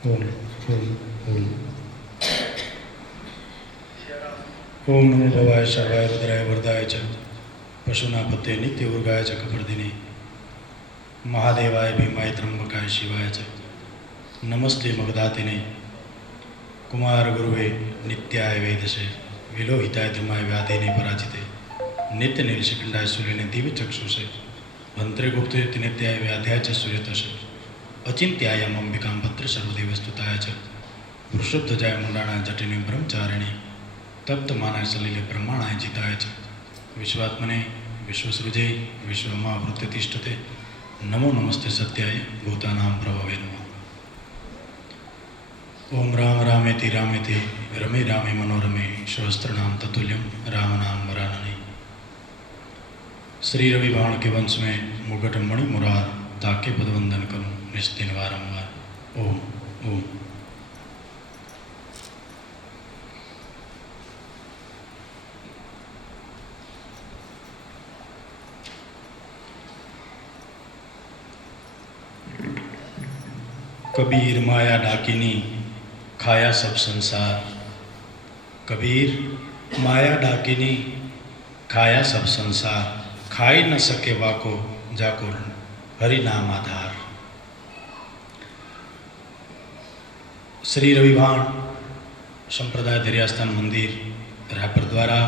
ઓમ ઓમ ઓમ ઓમ નમો ભવાય શવાય રુદ્રાય વરદાય ચ પશુના પતે નિત્ય ઉર્ગાય ચ કપર્દિની મહાદેવાય ભીમાય ત્રંબકાય શિવાય ચ નમસ્તે મગધાતિને કુમાર ગુરુવે નિત્યાય વેદશે વિલોહિતાય ધર્માય વ્યાધિને પરાજિતે નિત્ય નીલશિખંડાય સૂર્યને દિવ્ય ચક્ષુષે ભંત્રે ગુપ્તે નિત્યાય વ્યાધ્યાય ચ સૂર્યતશે અચિંત્યાયમ અંબિકામ ભદ્ર સર્વદેવ સ્તુતાય ચ વૃષભધ્વજાય મુંડાણા જટિની બ્રહ્મચારિણી તપ્ત માનાય સલીલે બ્રહ્માણાય જીતાય ચ વિશ્વાત્મને વિશ્વસૃજે વિશ્વમાં વૃત્તિષ્ઠતે નમો નમસ્તે સત્યાય ભૂતાનામ પ્રભવે નમઃ. ઓમ રામ રામેતિ રામેતિ રમે રામે મનોરમે सहस्त्रनाम ततुल्यम राम नाम वरानने. श्री रविवाण के वंश में मुगट मणि मुरार ताके पदवंदन करूं निस्दिन वारंवार. ओम ओम. कबीर माया डाकिनी खाया सब संसार. कबीर माया डाकिनी खाया सब संसार. खाई न सके वाको जाको हरि नाम आधार. श्री रविवाण संप्रदाय धैर्यास्थान मंदिर रापर द्वारा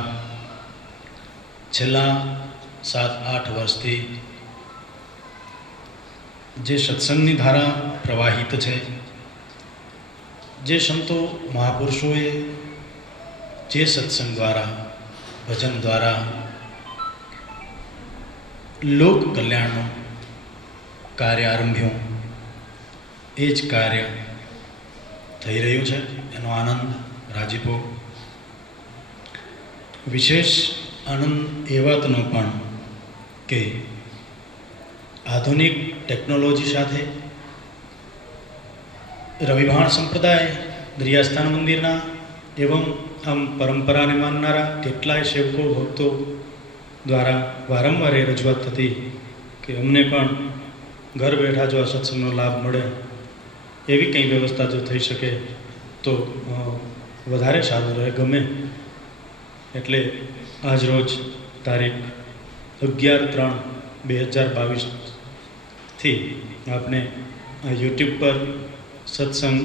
छेल्ला 7-8 वर्षथी जे सत्संगनी धारा प्रवाहित है, जे संतो महापुरुषोए जे सत्संग द्वारा भजन द्वारा लोक कल्याण कार्य आरंभ्यों एज कार्य थई रह्युं छे. एनो आनंद राजीपो विशेष आनंद ए वातनो पण के आधुनिक टेक्नोलॉजी साथे रविवाण संप्रदाय धैर्यास्थान मंदिरना एवं आम परंपरा ने माननारा केटलाय सेवको भक्तो द्वारा वारंवार ए रजूआत थती कि अमने पण घर बैठा जो आ सत्संगनो लाभ मळे एवी कई व्यवस्था जो थई शके तो वधारे सारुं रहे गमे. एटले आज रोज तारीख 11/3/2022 थी आपने यूट्यूब पर सत्संग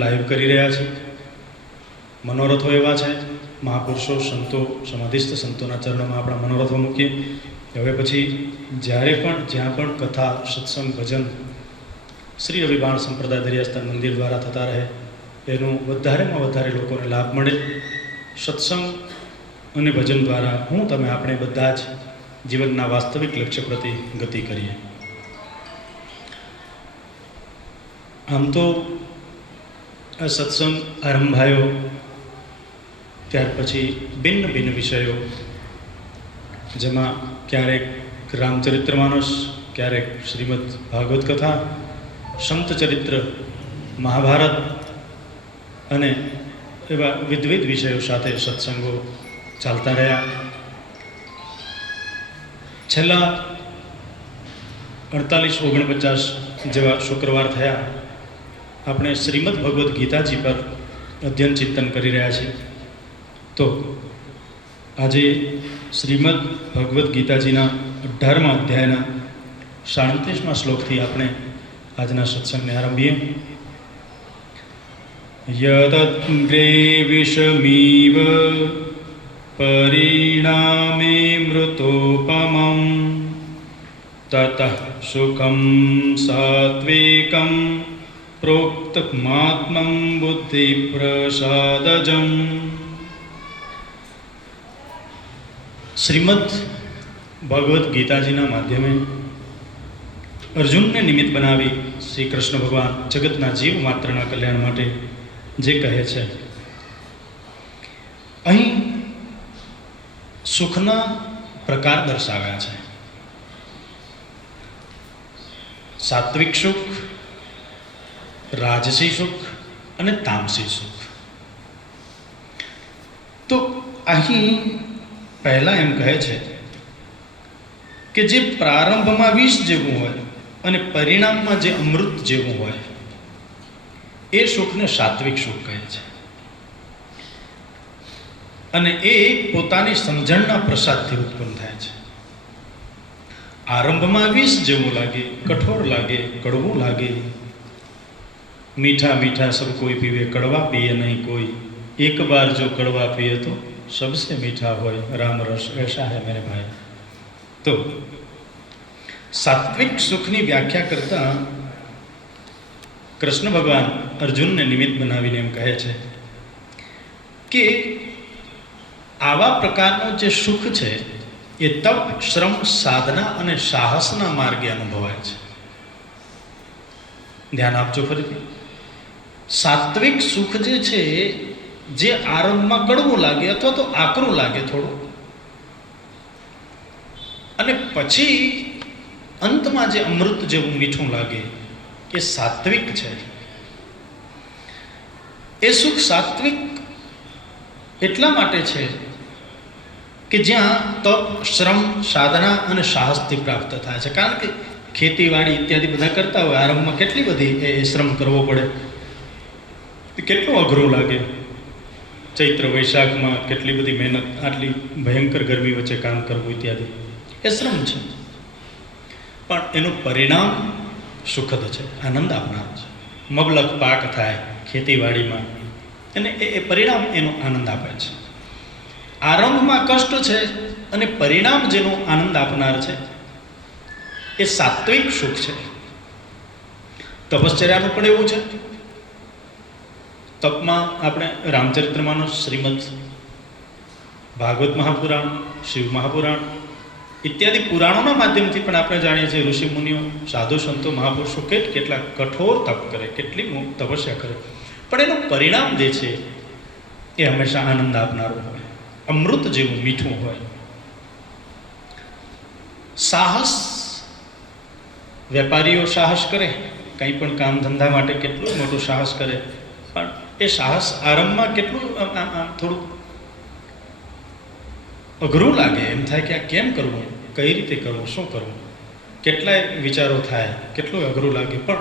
लाइव करी रह्या छे. मनोरथो एवा छे, महापुरुषो संतो समाधिस्थ संतोना चरणों में अपना मनोरथो मूकीए. हवे पछी ज्यारे पण ज्यां पण कथा सत्संग भजन श्री रविवाण संप्रदाय धैर्यास्थान मंदिर द्वारा थता रहे एनो वधारेमां वधारे लोकोने लाभ मळे. सत्संग अने भजन द्वारा हूँ तमे आपणे बधा ज जीवनना वास्तविक लक्ष्य प्रति गति करीए. आम तो आ सत्संग आरंभायो त्यार पछी भिन्न भिन्न विषयों जेमां क्यारेक रामचरित्रमानस, क्यारेक श्रीमद भागवत कथा, संत चरित्र, महाभारत अने एवा विविध विषयों साथे सत्संगो चालता रह्या. छेल्ला 48-49 जेवा शुक्रवार थया આપણે શ્રીમદ ભગવદ્ ગીતાજી પર અધ્યયન ચિંતન કરી રહ્યા છીએ. તો આજે શ્રીમદ ભગવદ્ ગીતાજીના 18મા અધ્યાયના 37મા શ્લોકથી આપણે આજના સત્સંગને આરંભીએ. યદગ્રે વિષમીવ પરિણામે મૃતોપમં તતઃ સુખં સાત્વિકં प्रोक्तमात्मं बुद्धि प्रसादजम. श्रीमद भगवद गीताजीना माध्यमे अर्जुन ने निमित्त बनावी श्री कृष्ण भगवान जगतना जीव मात्रना कल्याण माटे जे कहे छे. अहीं सुखना प्रकार दर्शाव्या छे. सात्विक सुख, राजसी सुख અને તામસી સુખ. તો અહીં પહેલા એમ કહે છે કે જે પ્રારંભમાં વિષ જેવું હોય અને પરિણામમાં જે અમૃત જેવું હોય એ સુખને સાત્વિક સુખ કહે છે. અને એ પોતાની સમજણના પ્રસાદથી ઉત્પન્ન થાય છે. આરંભમાં વિષ જેવું લાગે, કઠોર લાગે, કડવું લાગે. મીઠા મીઠા સબ કોઈ પીવે, કડવા પીએ નહીં કોઈ. એક બાર જો કડવા પીએ તો સબસે મીઠા હોય. રામ રસ ऐसा है मेरे भाई. તો સાત્વિક સુખની વ્યાખ્યા કરતા કૃષ્ણ ભગવાન અર્જુનને નિમિત્ત બનાવીને એમ કહે છે કે આવા પ્રકારનું જે સુખ છે એ તપ, શ્રમ, સાધના અને સાહસના માર્ગે અનુભવાય છે. ધ્યાન આપજો ફરીથી. સાત્વિક સુખ જે છે, જે આરંભમાં કડવું લાગે અથવા તો આકરું લાગે થોડું, અને પછી અંતમાં જે અમૃત જેવું મીઠું લાગે, એ સાત્વિક છે. એ સુખ સાત્વિક એટલા માટે છે કે જ્યાં તપ, શ્રમ, સાધના અને સાહસથી પ્રાપ્ત થાય છે. કારણ કે ખેતીવાડી ઇત્યાદિ બધા કરતા હોય, આરંભમાં કેટલી બધી એ શ્રમ કરવો પડે, કેટલું અઘરું લાગે. ચૈત્ર વૈશાખમાં કેટલી બધી મહેનત, આટલી ભયંકર ગરમી વચ્ચે કામ કરવું ઇત્યાદિ, એ શ્રમ છે. પણ એનું પરિણામ સુખદ છે, આનંદ આપનાર છે. મબલખ પાક થાય ખેતીવાડીમાં, અને એ પરિણામ એનો આનંદ આપે છે. આરંભમાં કષ્ટ છે અને પરિણામ જેનો આનંદ આપનાર છે એ સાત્વિક સુખ છે. તપશ્ચર્યાનું પણ એવું છે. તપમાં આપણે રામચરિત્રમાનસ, શ્રીમદ ભાગવત મહાપુરાણ, શિવ મહાપુરાણ ઇત્યાદિ પુરાણોના માધ્યમથી પણ આપણે જાણીએ છીએ ઋષિ મુનિઓ, સાધુ સંતો, મહાપુરુષો કેટલા કઠોર તપ કરે, કેટલી તપસ્યા કરે, પણ એનું પરિણામ જે છે એ હંમેશા આનંદ આપનારું હોય, અમૃત જેવું મીઠું હોય. સાહસ, વેપારીઓ સાહસ કરે, કંઈ પણ કામ ધંધા માટે કેટલું મોટું સાહસ કરે, પણ એ સાહસ આરંભમાં કેટલું થોડું અઘરું લાગે. એમ થાય કે આ કેમ કરવું, કઈ રીતે કરવું, શું કરવું, કેટલાય વિચારો થાય, કેટલું અઘરું લાગે, પણ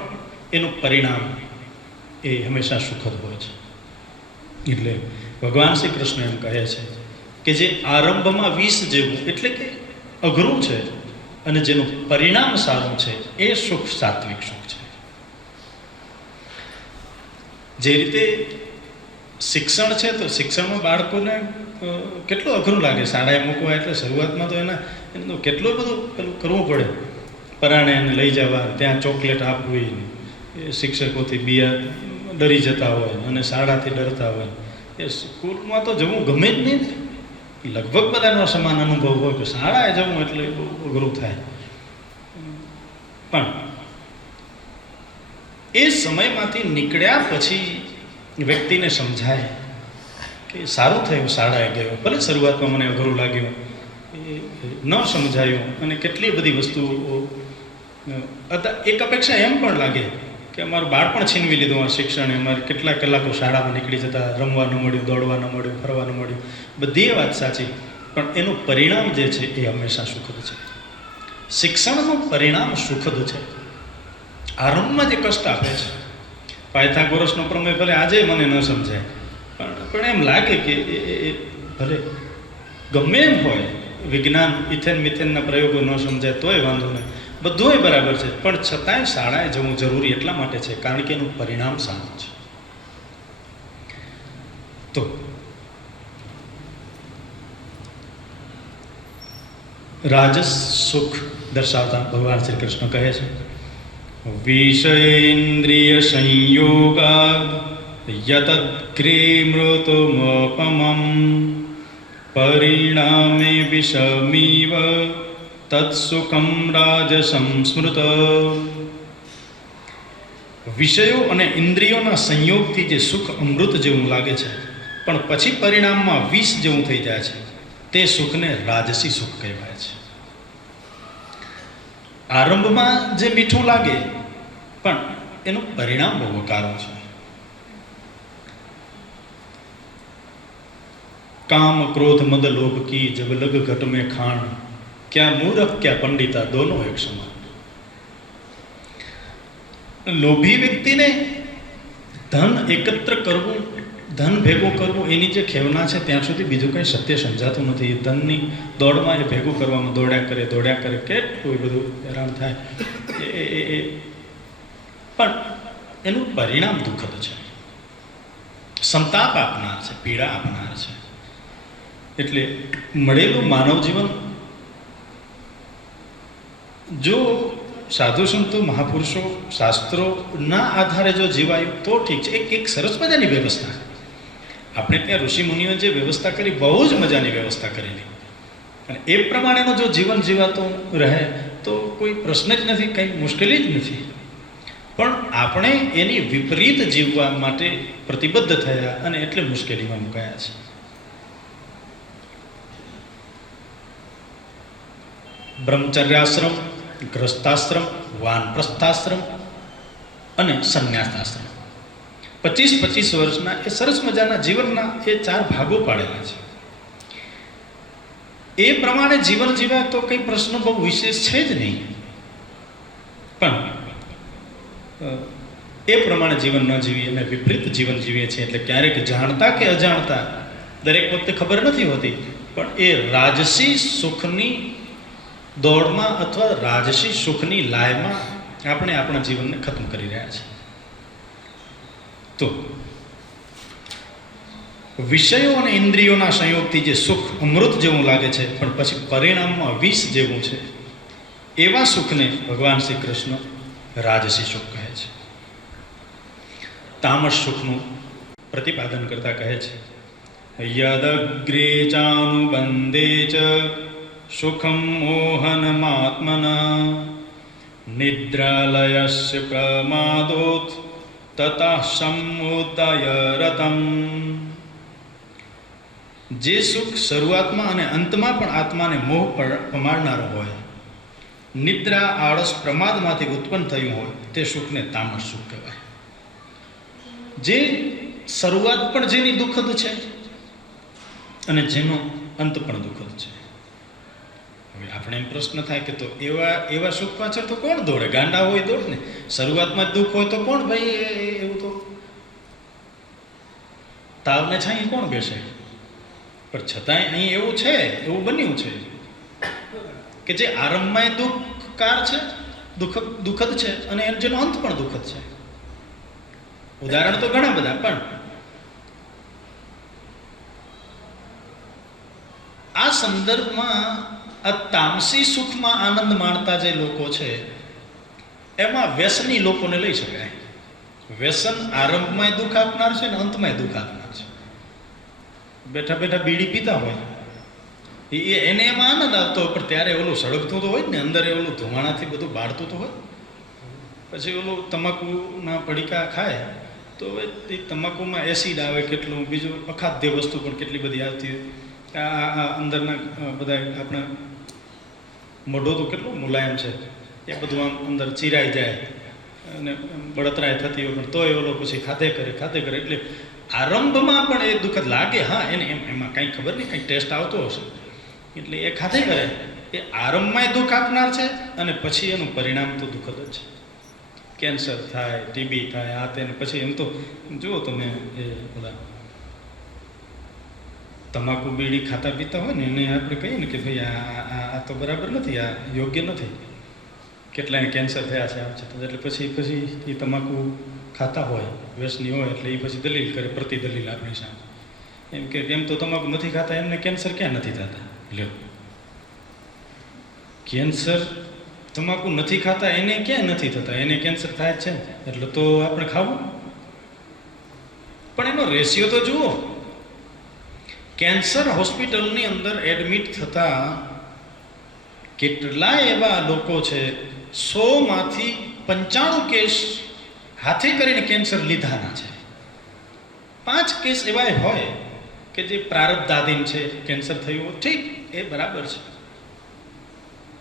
એનું પરિણામ એ હંમેશા સુખદ હોય છે. એટલે ભગવાન શ્રી કૃષ્ણ એમ કહે છે કે જે આરંભમાં વિષ જેવું એટલે કે અઘરું છે અને જેનું પરિણામ સારું છે, એ સુખ સાત્વિક સુખ છે. જે રીતે શિક્ષણ છે, તો શિક્ષણમાં બાળકોને કેટલું અઘરું લાગે. શાળાએ મૂકવા એટલે શરૂઆતમાં તો એનું કેટલું બધું પેલું કરવું પડે. પરાણે એને લઈ જવા, ત્યાં ચોકલેટ આપવી, એ શિક્ષકોથી બિયા ડરી જતા હોય અને શાળાથી ડરતા હોય. એ સ્કૂલમાં તો જવું ગમે જ નહીં. લગભગ બધાનો સમાન અનુભવ હોય કે શાળાએ જવું એટલે અઘરું થાય. પણ એ સમયમાંથી નીકળ્યા પછી વ્યક્તિને સમજાય કે સારું થયું શાળાએ ગયો, ભલે શરૂઆતમાં મને અઘરું લાગ્યું, ન સમજાયું, અને કેટલી બધી વસ્તુઓ. એક અપેક્ષા એમ પણ લાગે કે અમારું બાળપણ છીનવી લીધું આ શિક્ષણે, અમારે કેટલા કલાકો શાળામાં નીકળી જતા, રમવા ન મળ્યું, દોડવા ન મળ્યું, ફરવા ન મળ્યું. બધી વાત સાચી, પણ એનું પરિણામ જે છે એ હંમેશા સુખદ છે. શિક્ષણનું પરિણામ સુખદ છે. આરંભમાં જે કષ્ટ આપે છે, પાયથાગોરસનો પ્રમેય ભલે આજે મને ન સમજાય, પણ એમ લાગે કે એ ભલે ગમે એમ હોય, વિજ્ઞાન ઇથેન મિથેનના પ્રયોગો ન સમજાય તોય વાંધો નહીં, બધું બરાબર છે, પણ છતાંય શાળાએ જવું જરૂરી એટલા માટે છે કારણ કે એનું પરિણામ સારું છે. તો રાજસ સુખ દર્શાવતા ભગવાન શ્રી કૃષ્ણ કહે છે, વિષયેન્દ્રિય સંયોગા યતક્રીમૃતમોપમં પરિણામે વિષમીવ તત્સુખમ રાજસં સ્મૃત. વિષયો અને ઇન્દ્રિયોના સંયોગથી જે સુખ અમૃત જેવું લાગે છે, પણ પછી પરિણામમાં વિષ જેવું થઈ જાય છે, તે સુખને રાજસી સુખ કહેવાય છે. આરંભમાં જે મીઠું લાગે, પણ એનું પરિણામ બહુ વકારો છે. કામ ક્રોધ મદ લોભ કી જબ લગ ઘટ में खान, क्या मूर्ख क्या पंडिता दोनों एक समान. લોભી વ્યક્તિને ધન એકત્ર કરવું, ધન ભેગું કરવું એની જે ખેવના છે ત્યાં સુધી બીજું કંઈ સત્ય સમજાતું નથી. ધનની દોડમાં એ ભેગું કરવામાં દોડ્યા કરે કેટલું એ બધું હેરાન થાય. પણ એનું પરિણામ દુઃખદ છે, સંતાપ આપનાર છે, પીડા આપનાર છે. એટલે મળેલું માનવ જીવન જો સાધુ સંતો, મહાપુરુષો, શાસ્ત્રોના આધારે જો જીવાયું તો ઠીક છે. એક સરસ મજાની વ્યવસ્થા આપણે ત્યાં ઋષિમુનિઓ જે વ્યવસ્થા કરી, બહુ જ મજાની વ્યવસ્થા કરેલી, અને એ પ્રમાણેનું જો જીવન જીવાતું રહે તો કોઈ પ્રશ્ન જ નથી, કંઈ મુશ્કેલી જ નથી. પણ આપણે એની વિપરીત જીવવા માટે પ્રતિબદ્ધ થયા અને એટલે મુશ્કેલીમાં મુકાયા છે. બ્રહ્મચર્યાશ્રમ, ગ્રસ્તાશ્રમ, વાનપ્રસ્થાશ્રમ અને સંન્યાસાશ્રમ, 25-25 વર્ષના એ સરસ મજાના જીવનના એ 4 ભાગો પાડેલા છે. એ પ્રમાણે જીવન જીવ્યા તો કંઈ પ્રશ્ન બહુ વિશેષ છે જ નહીં. પણ એ પ્રમાણે જીવન ન જીવીએ અને વિપરીત જીવન જીવીએ છીએ એટલે ક્યારેક જાણતા કે અજાણતા, દરેક વખતે ખબર નથી હોતી, પણ એ રાજસી સુખની દોડમાં અથવા રાજસી સુખની લાયમાં આપણે આપણા જીવનને ખતમ કરી રહ્યા છીએ. તો વિષયો અને ઇન્દ્રિયોના સંયોગથી જે સુખ અમૃત જેવું લાગે છે પણ પછી પરિણામમાં વિષ જેવું છે, એવા સુખને ભગવાન શ્રી કૃષ્ણ રાજસી સુખ કહે છે. તામસ સુખનું પ્રતિપાદન કરતા કહે છે, યદગ્રે ચાનુબંધે ચ સુખમ મોહનમાત્મના નિદ્રાલયસ્ય પ્રમાદોત તતઃ સમુદય રતમ. જે સુખ શરૂઆતમાં અને અંતમાં પણ આત્માને મોહ પમાડનારો હોય, નિદ્રા, આળસ, પ્રમાદમાંથી ઉત્પન્ન થયું હોય તે સુખને તામસ સુખ કહેવાય. જે શરૂઆત પણ જેની દુઃખદ છે અને જેનો અંત પણ દુઃખદ છે. હવે આપણે એમ પ્રશ્ન થાય કે તો એવા સુખ પાછળ તો કોણ દોડે? ગાંડા હોય દોડ ને. શરૂઆતમાં જ દુઃખ હોય તો કોણ ભાઈ એવું તો તાવને છાંય કોણ બેસે? પણ છતાંય અહીં એવું છે, એવું બન્યું છે કે જે આરંભમાં દુઃખકાર છે, દુઃખદ છે, અને જેનો અંત પણ દુઃખદ છે. ઉદાહરણ તો ઘણા બધા, પણ આ સંદર્ભમાં આ તામસી સુખમાં આનંદ માણતા જે લોકો છે એમાં વ્યસની લોકોને લઈ શકાય. વ્યસન આરંભમાં દુઃખ આપનાર છે ને અંતમાં દુઃખ આપનાર છે. બેઠા બેઠા બીડી પીતા હોય, એને એમાં આનંદ આવતો હોય, પણ ત્યારે ઓલું સળગતું તો હોય ને, અંદર ઓલું ધુમાડાથી બધું બાળતું તો હોય. પછી ઓલું તમાકુના પડીકા ખાય તો એ તમાકુમાં એસિડ આવે કેટલું, બીજું અખાદ્ય વસ્તુ પણ કેટલી બધી આવતી હોય. આ અંદરના બધા આપણા મોઢું તો કેટલું મુલાયમ છે, એ બધું આમ અંદર ચીરાઈ જાય અને બળતરાય થતી હોય, પણ તોય ઓલો પછી ખાધે કરે. એટલે આરંભમાં પણ એ દુઃખદ લાગે. હા, એને એમાં કંઈ ખબર નહીં, કંઈક ટેસ્ટ આવતો હશે એટલે એ ખાધે કરે. એ આરંભમાં દુઃખ આપનાર છે અને પછી એનું પરિણામ તો દુઃખદ જ છે. કેન્સર થાય, ટીબી થાય, આ તેને પછી એમ તો જુઓ તમે, એ બધા તમાકુ બીડી ખાતા પીતા હોય ને એને આપણે કહીએ ને કે ભાઈ આ તો બરાબર નથી, આ યોગ્ય નથી, કેટલાય કેન્સર થયા છે, આમ છે. એટલે પછી એ તમાકુ ખાતા હોય, વ્યસની હોય, એટલે એ પછી દલીલ કરે, પ્રતિદલીલ આપણી સામે, એમ કે એમ તો તમાકુ નથી ખાતા, એમને કેન્સર ક્યાં નથી થતા? લ્યો, કેન્સર તમાકુ નથી ખાતા એને ક્યાં નથી થતા? એને કેન્સર થાય જ છે, એટલે તો આપણે ખાવું. પણ એનો રેશિયો તો જુઓ. કેન્સર હોસ્પિટલની અંદર એડમિટ થતા કેટલાય એવા લોકો છે, 100માંથી 95 કેસ હાથે કરીને કેન્સર લીધાના છે. 5 કેસ એવા હોય કે જે પ્રારબ્ધાધીન છે, કેન્સર થયું, ઠીક, એ બરાબર છે,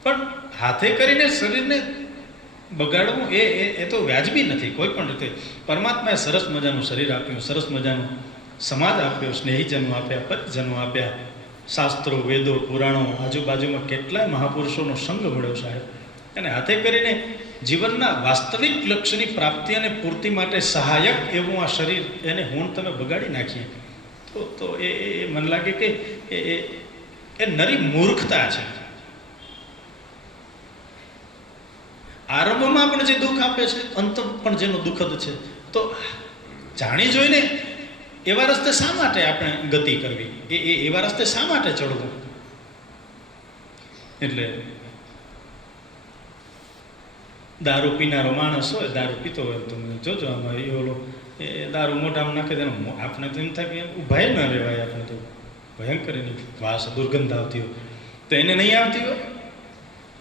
પણ હાથે કરીને શરીરને બગાડવું એ તો વ્યાજબી નથી કોઈ પણ રીતે. પરમાત્માએ સરસ મજાનું શરીર આપ્યું, સરસ મજાનું સમાજ આપ્યો, સ્નેહીજનો આપ્યા, પરિજનો આપ્યા, શાસ્ત્રો, વેદો, પુરાણો, આજુબાજુમાં કેટલાય મહાપુરુષોનો સંગ મળ્યો સાહેબ, અને હાથે કરીને જીવનના વાસ્તવિક લક્ષ્યની પ્રાપ્તિ અને પૂર્તિ માટે સહાયક એવું આ શરીર, એને હું તમે બગાડી નાખીએ તો એ મને લાગે કે એ નરી મૂર્ખતા છે. આરંભમાં પણ જે દુઃખ આપે છે, અંત પણ જેનો દુઃખદ છે, તો જાણી જોઈને એવા રસ્તે શા માટે આપણે ગતિ કરવી, એવા રસ્તે શા માટે ચડવું? એટલે દારૂ પીનારો માણસ હોય, દારૂ પીતો હોય, તમે જોજો આમાં એ દારૂ મોઢામાં નાખે દે, આપણે તો એમ થાય કે ઉભા ન રહેવાય, આપણે તો ભયંકર એની વાસ દુર્ગંધ આવતી હોય, તો એને નહીં આવતી હોય,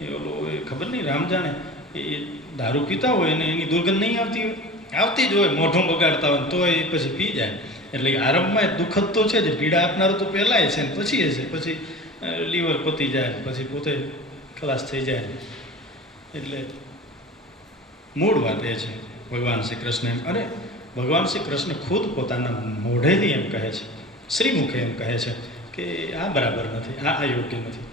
એ ખબર નહીં, રામ જાણે. એ દારૂ પીતા હોય અને એની દુર્ગંધ નહીં આવતી હોય, આવતી જ હોય, મોઢું બગાડતા હોય તો એ પછી પી જાય. એટલે આરંભમાં દુઃખદ તો છે જ, પીડા આપનારું તો પહેલાંય છે ને પછી એ છે, પછી લીવર પતી જાય, પછી પોતે ખલાસ થઈ જાય. એટલે મૂળ વાત એ છે ભગવાન શ્રી કૃષ્ણ એમ, અને ભગવાન શ્રી કૃષ્ણ ખુદ પોતાના મોઢેથી એમ કહે છે, શ્રીમુખે એમ કહે છે કે આ બરાબર નથી, આ યોગ્ય નથી.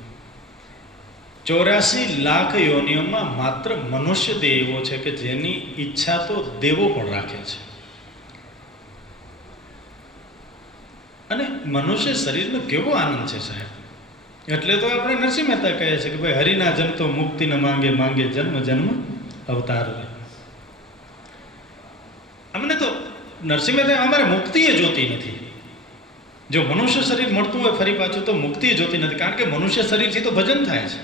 84 લાખ યોનિઓમાં માત્ર મનુષ્ય દેહ એવો છે કે જેની ઈચ્છા તો દેવો પણ રાખે છે. અને મનુષ્ય શરીરનો કેવો આનંદ છે સાહેબ! એટલે તો આપણે નરસિંહ મહેતા કહે છે કે ભાઈ હરિના જન તો મુક્તિ ન માંગે, માંગે જન્મ જન્મ અવતાર. અમને તો નરસિંહ મહેતા અમારે મુક્તિ એ જોતી નથી. જો મનુષ્ય શરીર મળતું હોય ફરી પાછું તો મુક્તિ જોતી નથી, કારણ કે મનુષ્ય શરીરથી તો ભજન થાય છે,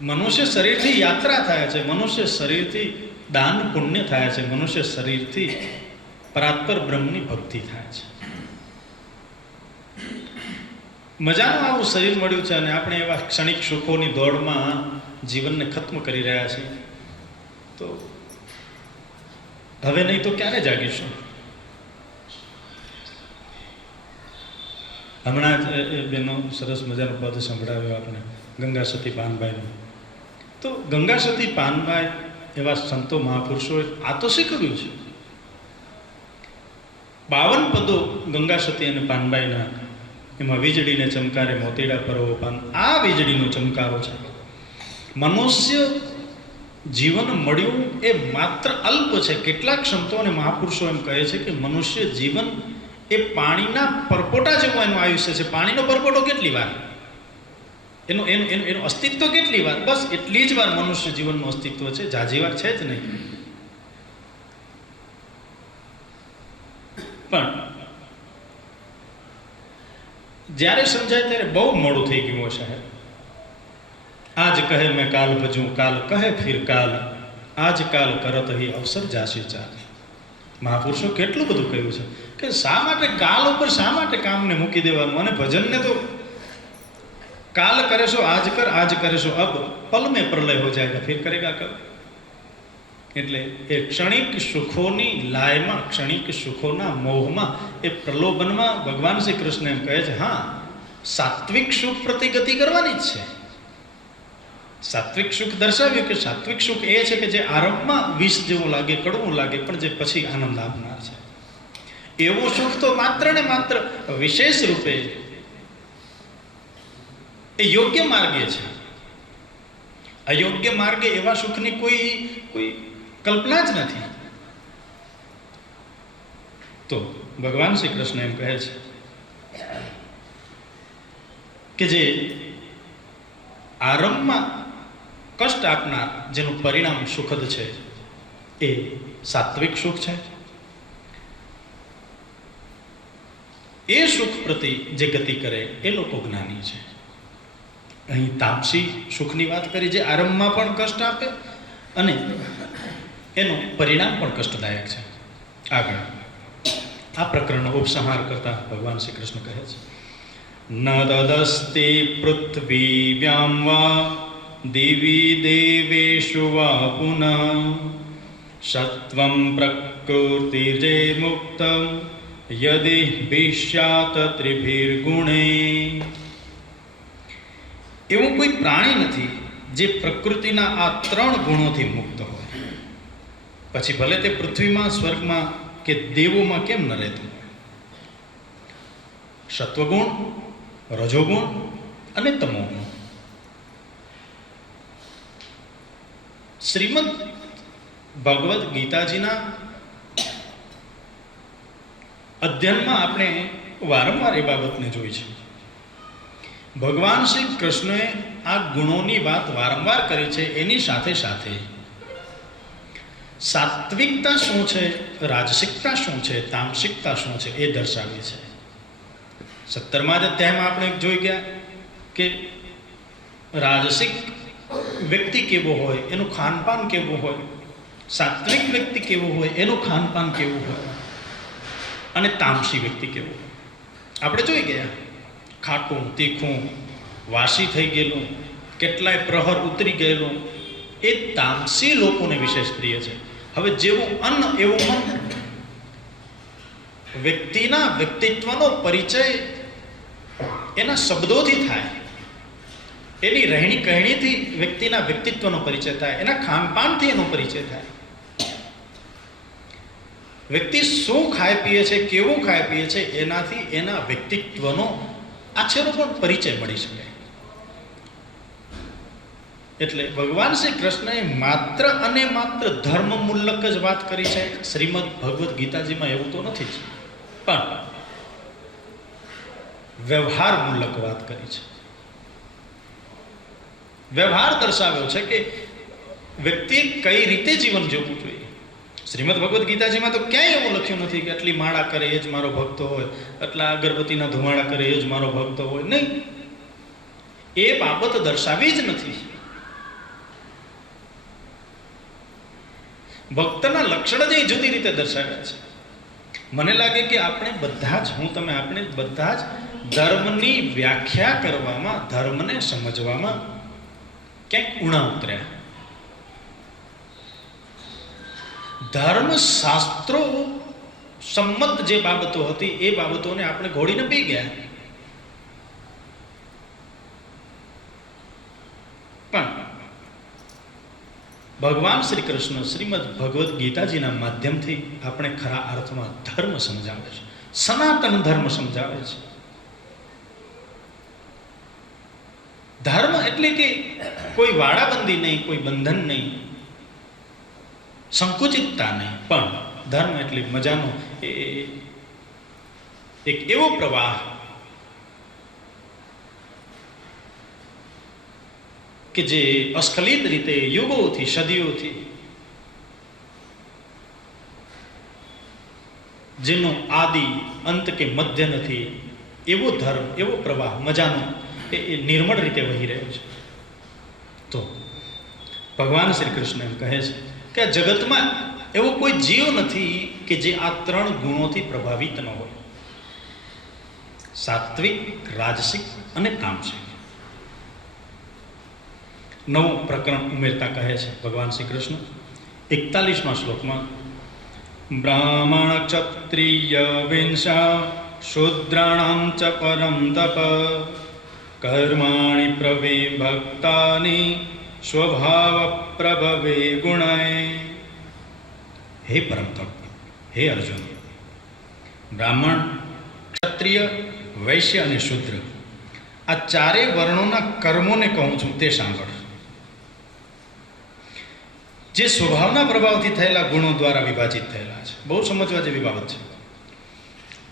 મનુષ્ય શરીરથી યાત્રા થાય છે, મનુષ્ય શરીરથી દાન પુણ્ય થાય છે, મનુષ્ય શરીરથી પરાત્પર બ્રહ્મની ભક્તિ થાય છે. મજાનું આવું શરીર મળ્યું છે અને આપણે એવા ક્ષણિક સુખોની દોડમાં જીવનને ખત્મ કરી રહ્યા છીએ. તો હવે નહીં તો ક્યારે જાગીશું? હમણાં જ બેનો સરસ મજાનો પદ સંભળાવ્યો આપણે ગંગા સતી પાનભાઈનો. તો ગંગા સતી પાનભાઈ એવા સંતો મહાપુરુષોએ આ તો શીખવ્યું છે. 52 પદો ગંગા સતી અને પાનબાઈના, એમાં વીજળીને ચમકારે મોતીડા પરવો પાન, આ વીજળીનો ચમકારો છે. મનુષ્ય જીવન મળ્યું એ માત્ર અલ્પ છે. કેટલાક સંતો અને મહાપુરુષો એમ કહે છે કે મનુષ્ય જીવન એ પાણીના પરપોટા જેવું એનું આયુષ્ય છે. પાણીનો પરપોટો કેટલી વાર, એનું અસ્તિત્વ કેટલી વાર, બસ એટલી જ વાર મનુષ્ય જીવનનું અસ્તિત્વ છે, ઝાઝી વાર છે જ નહીં. પણ જ્યારે સમજાય ત્યારે બહુ મોડું થઈ ગયું સાહેબ. આજ કહે મેં કાલ ભજું, કાલ કહે ફિર કાલ, આજ કાલ કરત હી અવસર જાસી ચાલ. મહાપુરુષો કેટલું બધું કહ્યું છે કે શા માટે કાલ ઉપર, શા માટે કામને મૂકી દેવાનું, અને ભજનને તો કાલ કરે સો આજ કર, આજ કરે સો અબ, પલ મેં પ્રલય હો જાયગા ફિર કરેગા કબ. એટલે એ ક્ષણિક સુખોની લાયમાં, ક્ષણિક સુખોના મોહમાં, એ પ્રલોભનમાં ભગવાન શ્રી કૃષ્ણ એમ કહે છે હા, સાત્વિક સુખ પ્રતિ ગતિ કરવાની જ છે. સાત્વિક સુખ દર્શાવ્યું કે સાત્વિક સુખ એ છે કે જે આરંભમાં વિષ જેવું લાગે, કડવું લાગે, પણ જે પછી આનંદ આપનાર છે. એવું સુખ તો માત્ર ને માત્ર વિશેષ રૂપે એ યોગ્ય માર્ગે છે. અયોગ્ય માર્ગે એવા સુખની કોઈ કલ્પના જ નથી. તો ભગવાન શ્રી કૃષ્ણ એમ કહે છે કે જે આરંભમાં કષ્ટ આપનાર, જેનું પરિણામ સુખદ છે, એ સાત્વિક સુખ છે. એ સુખ પ્રતિ જે ગતિ કરે એ લોકો જ્ઞાની છે. અહીં તાપસી સુખની વાત કરી, જે આરંભમાં પણ કષ્ટ આપે અને એનું પરિણામ પણ કષ્ટદાયક છે. આગળ આ પ્રકરણનો ઉપસંહાર કરતા ભગવાન શ્રી કૃષ્ણ કહે છે ન તદસ્તિ પૃથ્વીવ્યામ વા દિવી દેવેષુ વા પુનઃ સત્વં પ્રકૃતિજે મુક્તં યદિ ભિષ્યાત ત્રિભિર્ગુણે. એવું કોઈ પ્રાણી નથી જે પ્રકૃતિના આ 3 ગુણોથી મુક્ત હોય, પછી ભલે તે પૃથ્વીમાં, સ્વર્ગમાં કે દેવોમાં કેમ ન રહેતું. સત્વગુણ, રજોગુણ અને તમોગુણ, શ્રીમદ ભગવદ્ ગીતાજીના અધ્યયનમાં આપણે વારંવાર એ બાબતને જોઈ છે. ભગવાન શ્રી કૃષ્ણએ આ ગુણોની વાત વારંવાર કરી છે. એની સાથે સાથે સાત્વિકતા શું છે, રાજસિકતા શું છે, તામસિકતા શું છે એ દર્શાવી છે. 17મા જ અધ્યાયમાં આપણે જોઈ ગયા કે રાજસિક વ્યક્તિ કેવો હોય એનું ખાનપાન કેવું હોય, સાત્વિક વ્યક્તિ કેવો હોય એનું ખાનપાન કેવું હોય, અને તામસી વ્યક્તિ કેવો હોય. આપણે જોઈ ગયા ખાટું, તીખું, વાસી થઈ ગયેલું, કેટલાય પ્રહર ઉતરી ગયેલું એ તામસી લોકોને વિશેષ પ્રિય છે. હવે જેવું અન્ન એવું મન. વ્યક્તિના વ્યક્તિત્વનો પરિચય એના શબ્દોથી થાય, એની રહેણી કહેણીથી વ્યક્તિના વ્યક્તિત્વનો પરિચય થાય, એના ખાનપાનથી એનો પરિચય થાય. વ્યક્તિ શું ખાય પીએ છે, કેવું ખાય પીએ છે એનાથી એના વ્યક્તિત્વનો આછેરો પણ પરિચય મળી શકે. એટલે ભગવાન શ્રી કૃષ્ણએ માત્ર અને માત્ર ધર્મ મૂલક જ વાત કરી છે શ્રીમદ ભગવદ્ ગીતાજીમાં, એવું તો નથી જ, પણ વ્યવહાર મૂલક વાત કરી છે. વ્યવહાર દર્શાવ્યો છે કે વ્યક્તિએ કઈ રીતે જીવન જીવવું જોઈએ. શ્રીમદ ભગવદ્ ગીતાજીમાં તો ક્યાંય એવું લખ્યું નથી કે આટલી માળા કરે એ જ મારો ભક્ત હોય, આટલા અગરબત્તીના ધુમાડા કરે એ જ મારો ભક્ત હોય. નહીં, એ બાબત દર્શાવી જ નથી. ભક્તના લક્ષણ જ જુદી રીતે દર્શાવ્યા છે. મને લાગે કે આપણે બધા જ, આપણે બધા જ ધર્મની વ્યાખ્યા કરવામાં, ધર્મને સમજવામાં ક્યાંક ઉણા ઉતર્યા. ધર્મ શાસ્ત્રો સંમત જે બાબતો હતી એ બાબતોને આપણે ઘોડીને પી ગયા. પણ ભગવાન શ્રી કૃષ્ણ શ્રીમદ ભગવદ્ ગીતાજીના માધ્યમથી આપણે ખરા અર્થમાં ધર્મ સમજાવે છે, સનાતન ધર્મ સમજાવે છે. ધર્મ એટલે કે કોઈ વાડાબંધી નહીં, કોઈ બંધન નહીં, સંકુચિતતા નહીં, પણ ધર્મ એટલે મજાનો એક એવો પ્રવાહ કે જે અસ્ખલિત રીતે યુગોથી, સદીઓથી, જેનો આદિ અંત કે મધ્ય નથી, એવો ધર્મ, એવો પ્રવાહ મજાનો એ નિર્મળ રીતે વહી રહ્યો છે. તો ભગવાન શ્રી કૃષ્ણ એમ કહે છે કે આ જગતમાં એવો કોઈ જીવ નથી કે જે આ 3 ગુણોથી પ્રભાવિત ન હોય: સાત્વિક, રાજસિક અને તામસિક. નવું પ્રકરણ ઉમેરતા કહે છે ભગવાન શ્રી કૃષ્ણ 41મા શ્લોકમાં, બ્રાહ્મણ ક્ષત્રિય વિંશા શૂદ્રાણામ ચ પરમ તપ કર્માણિ પ્રવિભક્તાની સ્વભાવ પ્રભવે ગુણાય. હે પરમ તપ, હે અર્જુન, બ્રાહ્મણ, ક્ષત્રિય, વૈશ્ય અને શૂદ્ર, આ 4 વર્ણોના કર્મોને કહું છું તે સાંભળ, જે સ્વભાવના પ્રભાવથી થયેલા ગુણો દ્વારા વિભાજિત થયેલા છે. બહુ સમજવા જેવી બાબત છે.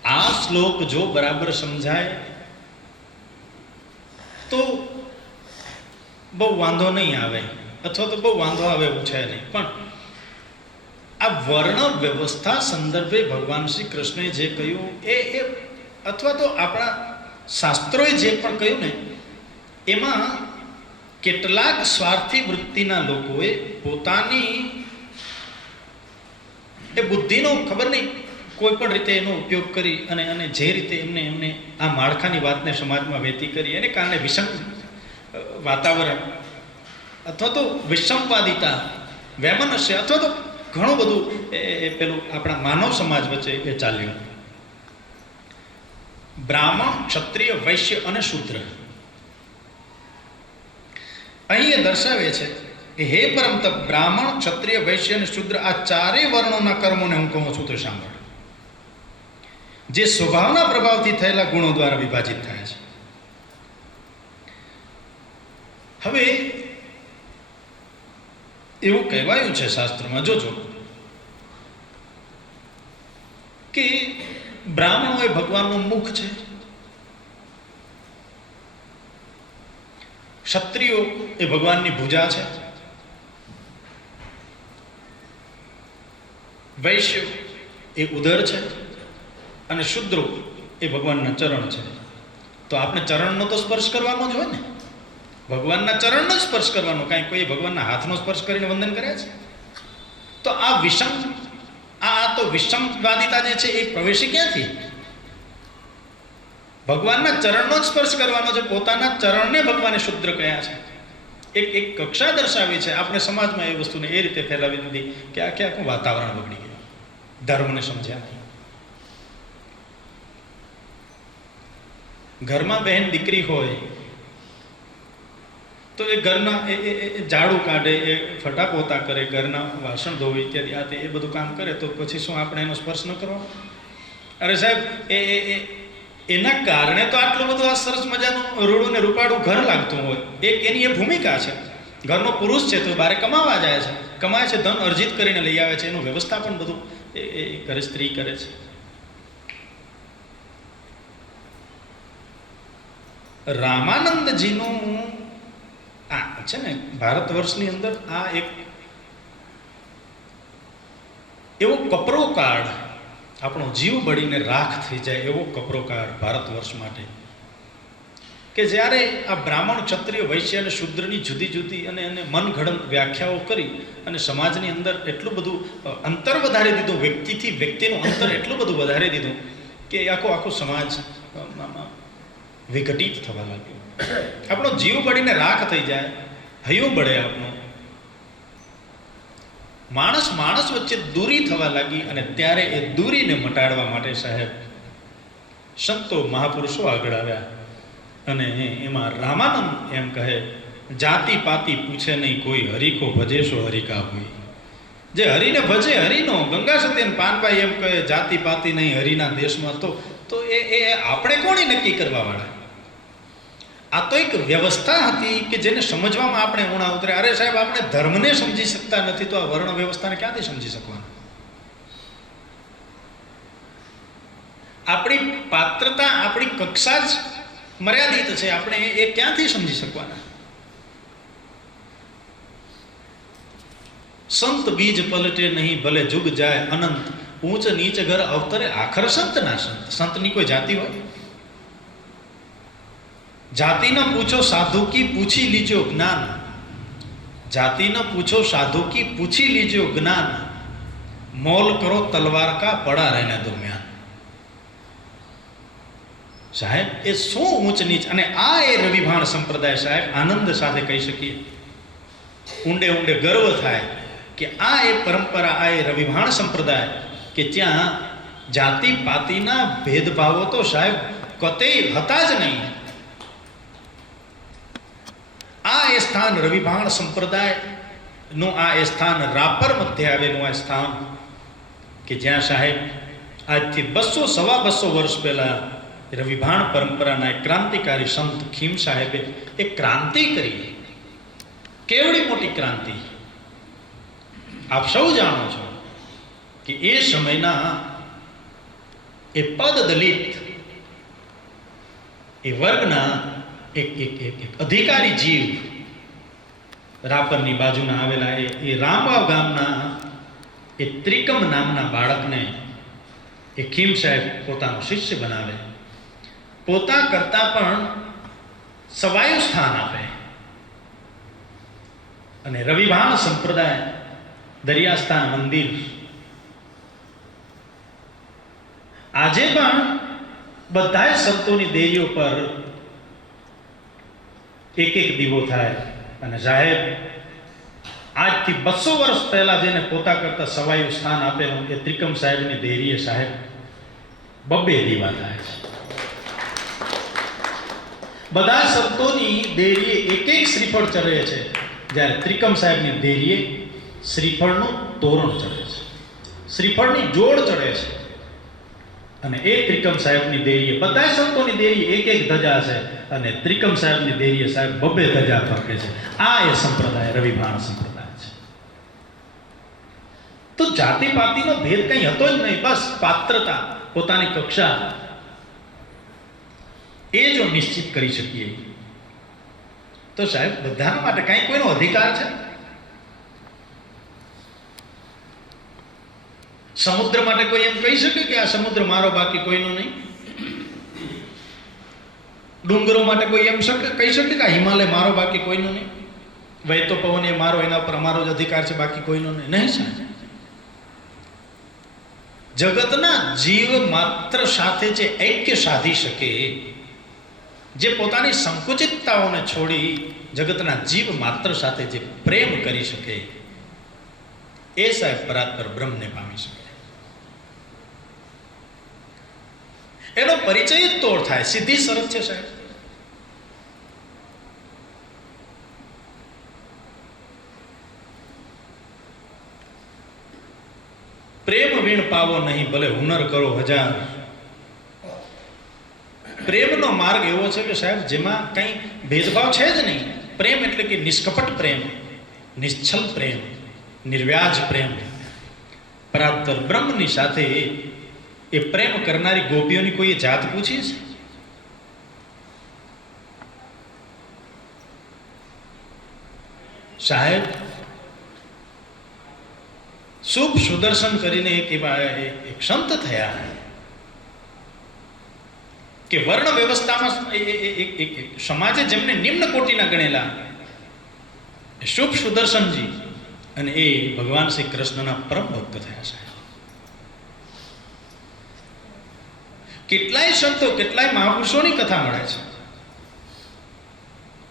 આ શ્લોક જો બરાબર સમજાય તો બહુ વાંધો નહીં આવે, અથવા તો બહુ વાંધો આવે એવું છે નહીં. પણ આ વર્ણ વ્યવસ્થા સંદર્ભે ભગવાન શ્રી કૃષ્ણએ જે કહ્યું એ અથવા તો આપણા શાસ્ત્રોએ જે પણ કહ્યું ને, એમાં કેટલાક સ્વાર્થી વૃત્તિના લોકોએ પોતાની એ બુદ્ધિનો, ખબર નહીં, કોઈ પણ રીતે એનો ઉપયોગ કરી અને જે રીતે એમને આ માળખાની વાતને સમાજમાં વહેતી કરી, એને કારણે વિષમ વાતાવરણ અથવા તો વિષમવાદિતા, વૈમનસ્ય અથવા તો ઘણું બધું પેલું આપણા માનવ સમાજ વચ્ચે એ ચાલ્યું. બ્રાહ્મણ, ક્ષત્રિય, વૈશ્ય અને શૂદ્ર, અહીં એ દર્શાવે છે કે હે પરમ તપ, બ્રાહ્મણ, ક્ષત્રિય, વૈશ્ય અને શૂદ્ર, આ 4 વર્ણોના કર્મોને હું કહું છું તો સાંભળ, જે સ્વભાવના પ્રભાવથી થયેલા ગુણો દ્વારા વિભાજિત થાય છે. હવે એવું કહેવાયું છે શાસ્ત્રમાં, જોજો, કે બ્રાહ્મણો એ ભગવાનનું મુખ છે, ક્ષત્રિયો એ ભગવાનની ભુજા છે, વૈશ્યો એ ઉદર છે, અને શુદ્રો એ ભગવાનના ચરણ છે. તો આપણે ચરણનો તો સ્પર્શ કરવાનો જ હોય ને, ભગવાનના ચરણનો સ્પર્શ કરવાનો, કાંઈ કોઈ ભગવાનના હાથનો સ્પર્શ કરીને વંદન કરે છે? તો આ વિષમ, આ તો વિષમવાદિતા જે છે એ પ્રવેશી ક્યાંથી? ભગવાનના ચરણનો જ સ્પર્શ કરવાનો છે, પોતાના ચરણને ભગવાને શુદ્ર કહ્યા છે. એક કક્ષા દર્શાવી છે. આપણે સમાજમાં એ વસ્તુને એ રીતે ફેલાવી દીધી કે આખું વાતાવરણ બગડી ગયું, ધર્મને સમજ્યા નહીં. ઘરમાં બહેન દીકરી હોય તો એ ઘરના એ ઝાડુ કાઢે, એ ફટા પોતા કરે, ઘરના વાસણ ધોવે ઇત્યાદિ, આ તે એ બધું કામ કરે, તો પછી શું આપણે એનો સ્પર્શ ન કરવાનો? અરે સાહેબ, એના કારણે તો આટલું બધું આ સરસ મજાનું રૂડું ને રૂપાળું ઘર લાગતું હોય. એની એ ભૂમિકા છે. ઘરનો પુરુષ છે તો બહાર કમાવા જાય છે, કમાય છે, ધન અર્જિત કરીને લઈ આવે છે, એનું વ્યવસ્થાપન બધું એ ઘરે સ્ત્રી કરે છે. રામાનંદજીનું આ છે ને, ભારત વર્ષની અંદર આ એક એવો કપરો કાળ, આપણો જીવ બળીને રાખ થઈ જાય એવો કપરો કાળ ભારત વર્ષ માટે, કે જ્યારે આ બ્રાહ્મણ, ક્ષત્રિય, વૈશ્ય અને શૂદ્રની જુદી જુદી અને એને મનઘડંત વ્યાખ્યાઓ કરી અને સમાજની અંદર એટલું બધું અંતર વધારી દીધું, વ્યક્તિથી વ્યક્તિનું અંતર એટલું બધું વધારી દીધું કે આખો સમાજ વિઘટિત થવા લાગ્યો. આપણો જીવ બળીને રાખ થઈ જાય, હૈયું બળે આપણું, માણસ વચ્ચે દૂરી થવા લાગી. અને ત્યારે એ દૂરીને મટાડવા માટે સાહેબ સંતો, મહાપુરુષો આગળ આવ્યા. અને એમાં રામાનંદ એમ કહે, જાતિ પાતિ પૂછે નહીં કોઈ, હરિકો ભજેશો હરિકા હોય. જે હરિને ભજે હરિનો, ગંગા સત્યન પાનભાઈ એમ કહે, જાતિ પાતિ નહીં હરિના દેશમાં. તો એ આપણે કોણે નક્કી કરવા વાળા? આ તો એક વ્યવસ્થા હતી કે જેને સમજવામાં આપણે ઊણા ઉતરે. અરે સાહેબ, આપણે ધર્મને સમજી શકતા નથી તો આ વર્ણ વ્યવસ્થાને ક્યાંથી સમજી શકવાનું? આપણી પાત્રતા, આપણી કક્ષા જ મર્યાદિત છે, આપણે એ ક્યાંથી સમજી શકવાના? સંત બીજ પલટે નહીં, ભલે જુગ જાય અનંત, ઊંચ નીચ ઘર અવતરે આખર સંત ના સંત. સંતની કોઈ જાતિ હોય? જાતિ ન પૂછો સાધુ કી પૂછી લીજો જ્ઞાન, જાતિ ન પૂછો સાધુ કી પૂછી લીજો જ્ઞાન, મોલ કરો તલવાર કા પડા રહેને દો મ્યાન. સાહેબ, એ શું ઊંચ નીચ! અને આ એ રવિભાણ સંપ્રદાય સાહેબ આનંદ સાથે કહી શકીએ, ઊંડે ઊંડે ગર્વ થાય કે આ એ પરંપરા, આ એ રવિભાણ સંપ્રદાય કે ત્યાં જાતિ પાતિના ભેદભાવો તો સાહેબ કતેય હતા જ નહીં. આ એ સ્થાન રવિભાણ સંપ્રદાયનું, આ એ સ્થાન રાપર મધ્ય આવેલું આ સ્થાન કે જ્યાં સાહેબ આજથી 200-250 વર્ષ પહેલા રવિભાણ પરંપરાના એક ક્રાંતિકારી સંત ખીમ સાહેબે એક ક્રાંતિ કરી. કેવડી મોટી ક્રાંતિ! આપ સૌ જાણો છો કે એ સમયના એ પદ દલિત, એ વર્ગના એક અધિકારી જીવ, રાપરની બાજુના આવેલા એ રામવાવ ગામના એ ત્રિકમ નામના બાળકને એ ખીમ સાહેબ પોતાનો શિષ્ય બનાવે, પોતા કરતા પણ સવાયું સ્થાન આપે. અને રવિભાણ સંપ્રદાય દરિયાસ્થાન મંદિર આજે પણ બધા સંતોની દેરીઓ પર એક દીવો થાય. અને સાહેબ આજથી 200 વર્ષ પહેલા જેને પોતા કરતા સવાયું સ્થાન આપેલું એ ત્રિકમ સાહેબની દેરીએ સાહેબ 2 દીવા થાય છે. બધા સંતોની દેરીએ એક શ્રીફળ ચડે છે, જ્યારે ત્રિકમ સાહેબની દેરીએ શ્રીફળનું તોરણ ચડે છે, શ્રીફળની જોડ ચડે છે. અને એ ત્રિકમ સાહેબની દેરીએ, બધા સંતોની દેરીએ એક ધજા છે, અને ત્રિકમ સાહેબની દેરીએ સાહેબ 2 ધજા ફરકે છે. આ એ સંપ્રદાય રવિભાણ સંપ્રદાય છે. તો જાતિ પાતિનો ભેદ કંઈ હતો જ નહીં. બસ પાત્રતા, પોતાની કક્ષા, એ જો નિશ્ચિત કરી શકીએ તો સાહેબ બધાના માટે કાંઈ કોઈનો અધિકાર છે? સમુદ્ર માટે કોઈ એમ કહી શકે કે આ સમુદ્ર મારો, બાકી કોઈનો નહીં? ડુંગરો માટે કોઈ એમ કહી શકે કે આ હિમાલય મારો, બાકી કોઈનો નહીં? વહેતો પવન એ મારો, એના ઉપર અમારો જ અધિકાર છે, બાકી કોઈનો નહીં? નહીં સાહેબ. જગતના જીવ માત્ર સાથે જે ઐક્ય સાધી શકે, જે પોતાની સંકુચિતતાઓને છોડી જગતના જીવ માત્ર સાથે જે પ્રેમ કરી શકે, એ સાહેબ પરાત્પર બ્રહ્મને પામી શકે. એનો પરિચય જ તોડ થાય. સીધી શરત છે સાહેબ. પ્રેમ વીણ પાવો નહીં, ભલે હુનર કરો હજાર. પ્રેમનો માર્ગ એવો છે કે સાહેબ જેમાં કંઈ ભેદભાવ છે જ નહીં. પ્રેમ એટલે કે નિષ્કપટ પ્રેમ, નિશ્ચલ પ્રેમ, નિર્વ્યાજ પ્રેમ. પરાત્પર બ્રહ્મની સાથે એ પ્રેમ કરનારી ગોપીઓની કોઈ જાત પૂછી છે? સાહેબ શુભ સુદર્શન કરીને એક સંત થયા કે વર્ણ વ્યવસ્થામાં એક સમાજે જેમને નિમ્ન કોટીના ગણેલા શુભ સુદર્શનજી, અને એ ભગવાન શ્રી કૃષ્ણના પરમ ભક્ત થયા છે. કેટલાય સંતો, કેટલાય મહાપુરુષોની કથા મળે છે.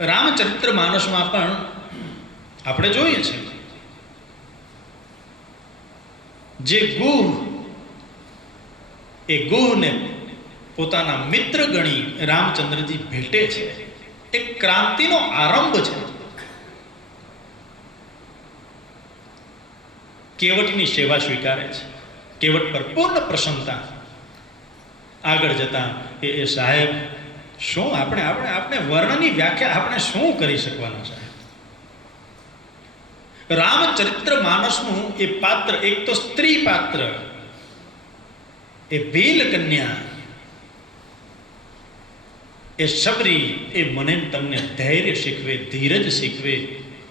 રામચરિત્ર માનસમાં પણ આપણે જોઈએ છે જે ગુહ, એ ગુહને પોતાના મિત્ર ગણી રામચંદ્રજી ભેટે છે. એક ક્રાંતિનો આરંભ છે. કેવટની સેવા સ્વીકારે છે, કેવટ પર પૂર્ણ પ્રસન્નતા. આગળ જતા એ સાહેબ શું આપણે વર્ણની વ્યાખ્યા આપણે શું કરી શકવાના સાહેબ? રામચરિત્ર માનસનું એ પાત્ર, એક તો સ્ત્રી પાત્ર, એ ભીલ કન્યા, એ શબરી, એ મને તમને ધૈર્ય શીખવે, ધીરજ શીખવે,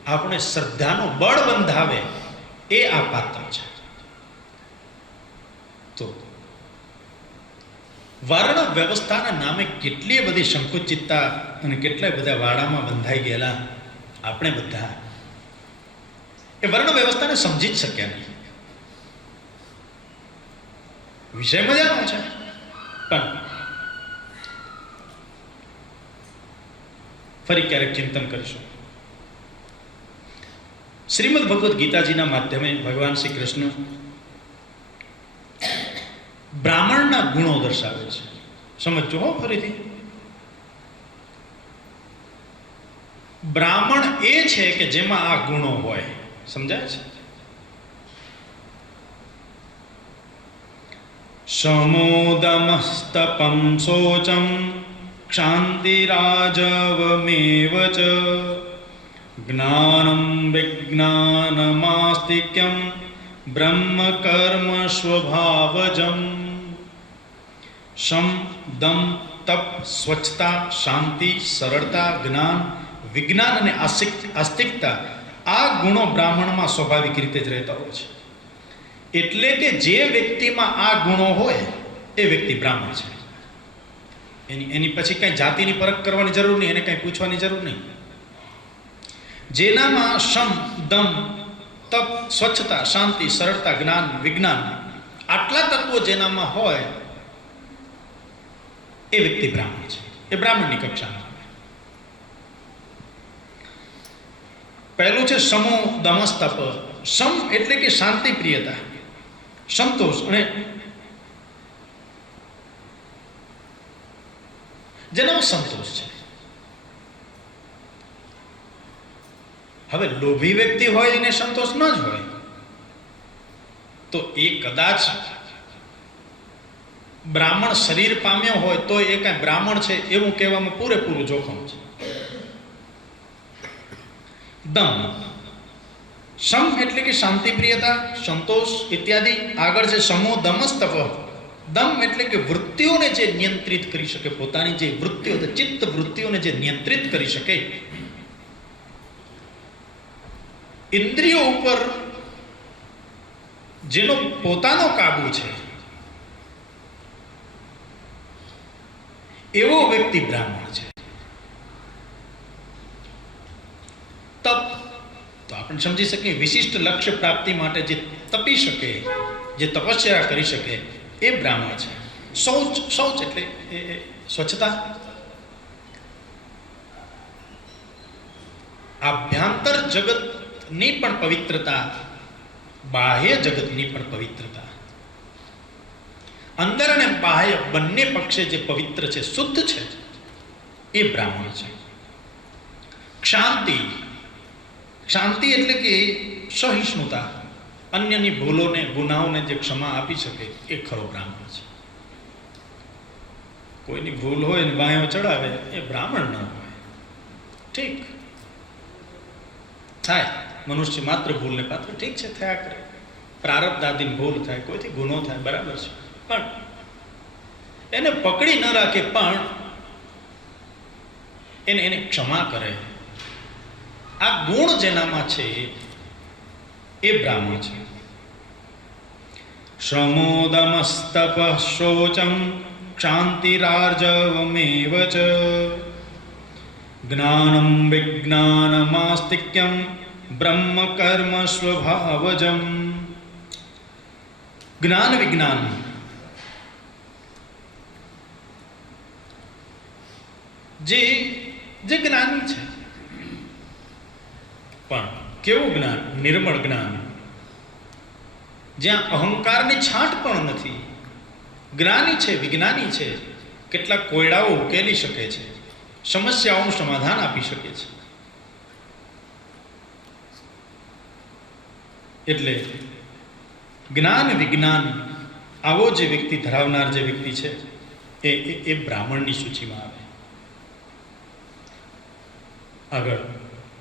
આપણે શ્રદ્ધાનું બળ બંધાવે, એ આ પાત્ર છે. તો વર્ણ વ્યવસ્થાના નામે કેટલી બધી સંકુચિતતા અને કેટલાય બધા વાડામાં બંધાઈ ગયેલા આપણે બધા એ વર્ણ વ્યવસ્થાને સમજી જ શક્યા નહીં. વિષય મજાનો છે, પણ ફરી ક્યારેક ચિંતન કરીશું. શ્રીમદ ભગવદ્ ગીતાજીના માધ્યમે ભગવાન શ્રી કૃષ્ણ બ્રાહ્મણના ગુણો દર્શાવે છે. સમજો હો ફરીથી. બ્રાહ્મણ એ છે કે જેમાં આ ગુણો હોય. સમજાય છે? સમોદમસ્તપં શોચમ ક્ષાંતિરાજવમેવ ચ જ્ઞાનમ વિજ્ઞાનમાસ્તિક્યમ બ્રહ્મ કર્મ સ્વભાવજમ. સમ, દમ, તપ, સ્વચ્છતા, શાંતિ, સરળતા, જ્ઞાન, વિજ્ઞાન અને આસ્તિકતા, આ ગુણો બ્રાહ્મણમાં સ્વાભાવિક રીતે જ રહેતા હોય છે. એટલે કે જે વ્યક્તિમાં આ ગુણો હોય એ વ્યક્તિ બ્રાહ્મણ છે. એની પછી કઈ જાતિની પરખ કરવાની જરૂર નહીં, એને કઈ પૂછવાની જરૂર નહીં. જેનામાં સમ, દમ, તપ, સ્વચ્છતા, શાંતિ, સરળતા, જ્ઞાન, વિજ્ઞાન, આટલા તત્વો જેનામાં હોય એ વ્યક્તિ બ્રાહ્મણ છે. એ બ્રાહ્મણની કક્ષામાં. પહેલું છે સમો દમસ તપ. સમ એટલે કે શાંતિ પ્રિયતા, સંતોષ, અને જેનામાં સંતોષ છે. હવે લોભી વ્યક્તિ હોય એને સંતોષ ન જ હોય તો એ કદાચ બ્રાહ્મણ શરીર પામ્યો હોય તો એ કઈ બ્રાહ્મણ છે એવું કહેવામાં પૂરેપૂરું જોખમ છે. દમ, સમ એટલે કે શાંતિપ્રિયતા, સંતોષ ઇત્યાદિ. આગળ છે સમો દમસ્તપ. દમ એટલે કે વૃત્તિઓને જે નિયંત્રિત કરી શકે, પોતાની જે વૃત્તિઓ, ચિત્ત વૃત્તિઓને જે નિયંત્રિત કરી શકે, ઇન્દ્રિયો ઉપર જેનો પોતાનો કાબુ છે, એવો વ્યક્તિ બ્રાહ્મણ છે. તપ તો આપણે સમજી શકીએ, વિશિષ્ટ લક્ષ્ય પ્રાપ્તિ માટે જે તપી શકે, જે તપસ્યા કરી શકે, એ બ્રાહ્મણ છે. શૌચ, શૌચ એટલે સ્વચ્છતા. આભ્યંતર જગતની પણ પવિત્રતા, બાહ્ય જગતની પણ પવિત્રતા, અંદર અને બાહ્ય બંને પક્ષે જે પવિત્ર છે, શુદ્ધ છે, એ બ્રાહ્મણ છે. ક્ષાંતિ, શાંતિ એટલે કે સહિષ્ણુતા, અન્યની ભૂલોને, ગુનાઓને જે ક્ષમા આપી શકે, એ ખરો બ્રાહ્મણ છે. કોઈની ભૂલ હોય ને બાયો ચડાવે, એ બ્રાહ્મણ ન હોય. ઠીક થાય, મનુષ્ય માત્ર ભૂલને પાત્ર, ઠીક છે, થયા કરે. પ્રારબ્ધાદીન ભૂલ થાય, કોઈથી ગુનો થાય, બરાબર છે, પણ એને પકડી ન રાખે, પણ એને ક્ષમા કરે. આ ગુણ જેનામાં છે, એ બ્રાહ્મણ છે. શ્રમોદમસ્તપ શોચમ ક્ષાંતિરાર્જવમેવ ચ જ્ઞાનમ વિજ્ઞાનમાસ્તિક્યમ બ્રહ્મ કર્મ સ્વભાવજમ. જ્ઞાન વિજ્ઞાન, જે જ્ઞાની છે, પણ કેવું જ્ઞાન? નિર્મળ જ્ઞાન, જ્યાં અહંકારની છાંટ પણ નથી. જ્ઞાની છે, વિજ્ઞાની છે, કેટલાક કોયડાઓ ઉકેલી શકે છે, સમસ્યાઓનું સમાધાન આપી શકે છે. એટલે જ્ઞાન વિજ્ઞાન આવો જે વ્યક્તિ ધરાવનાર જે વ્યક્તિ છે, એ બ્રાહ્મણની સૂચિમાં આવે. આગળ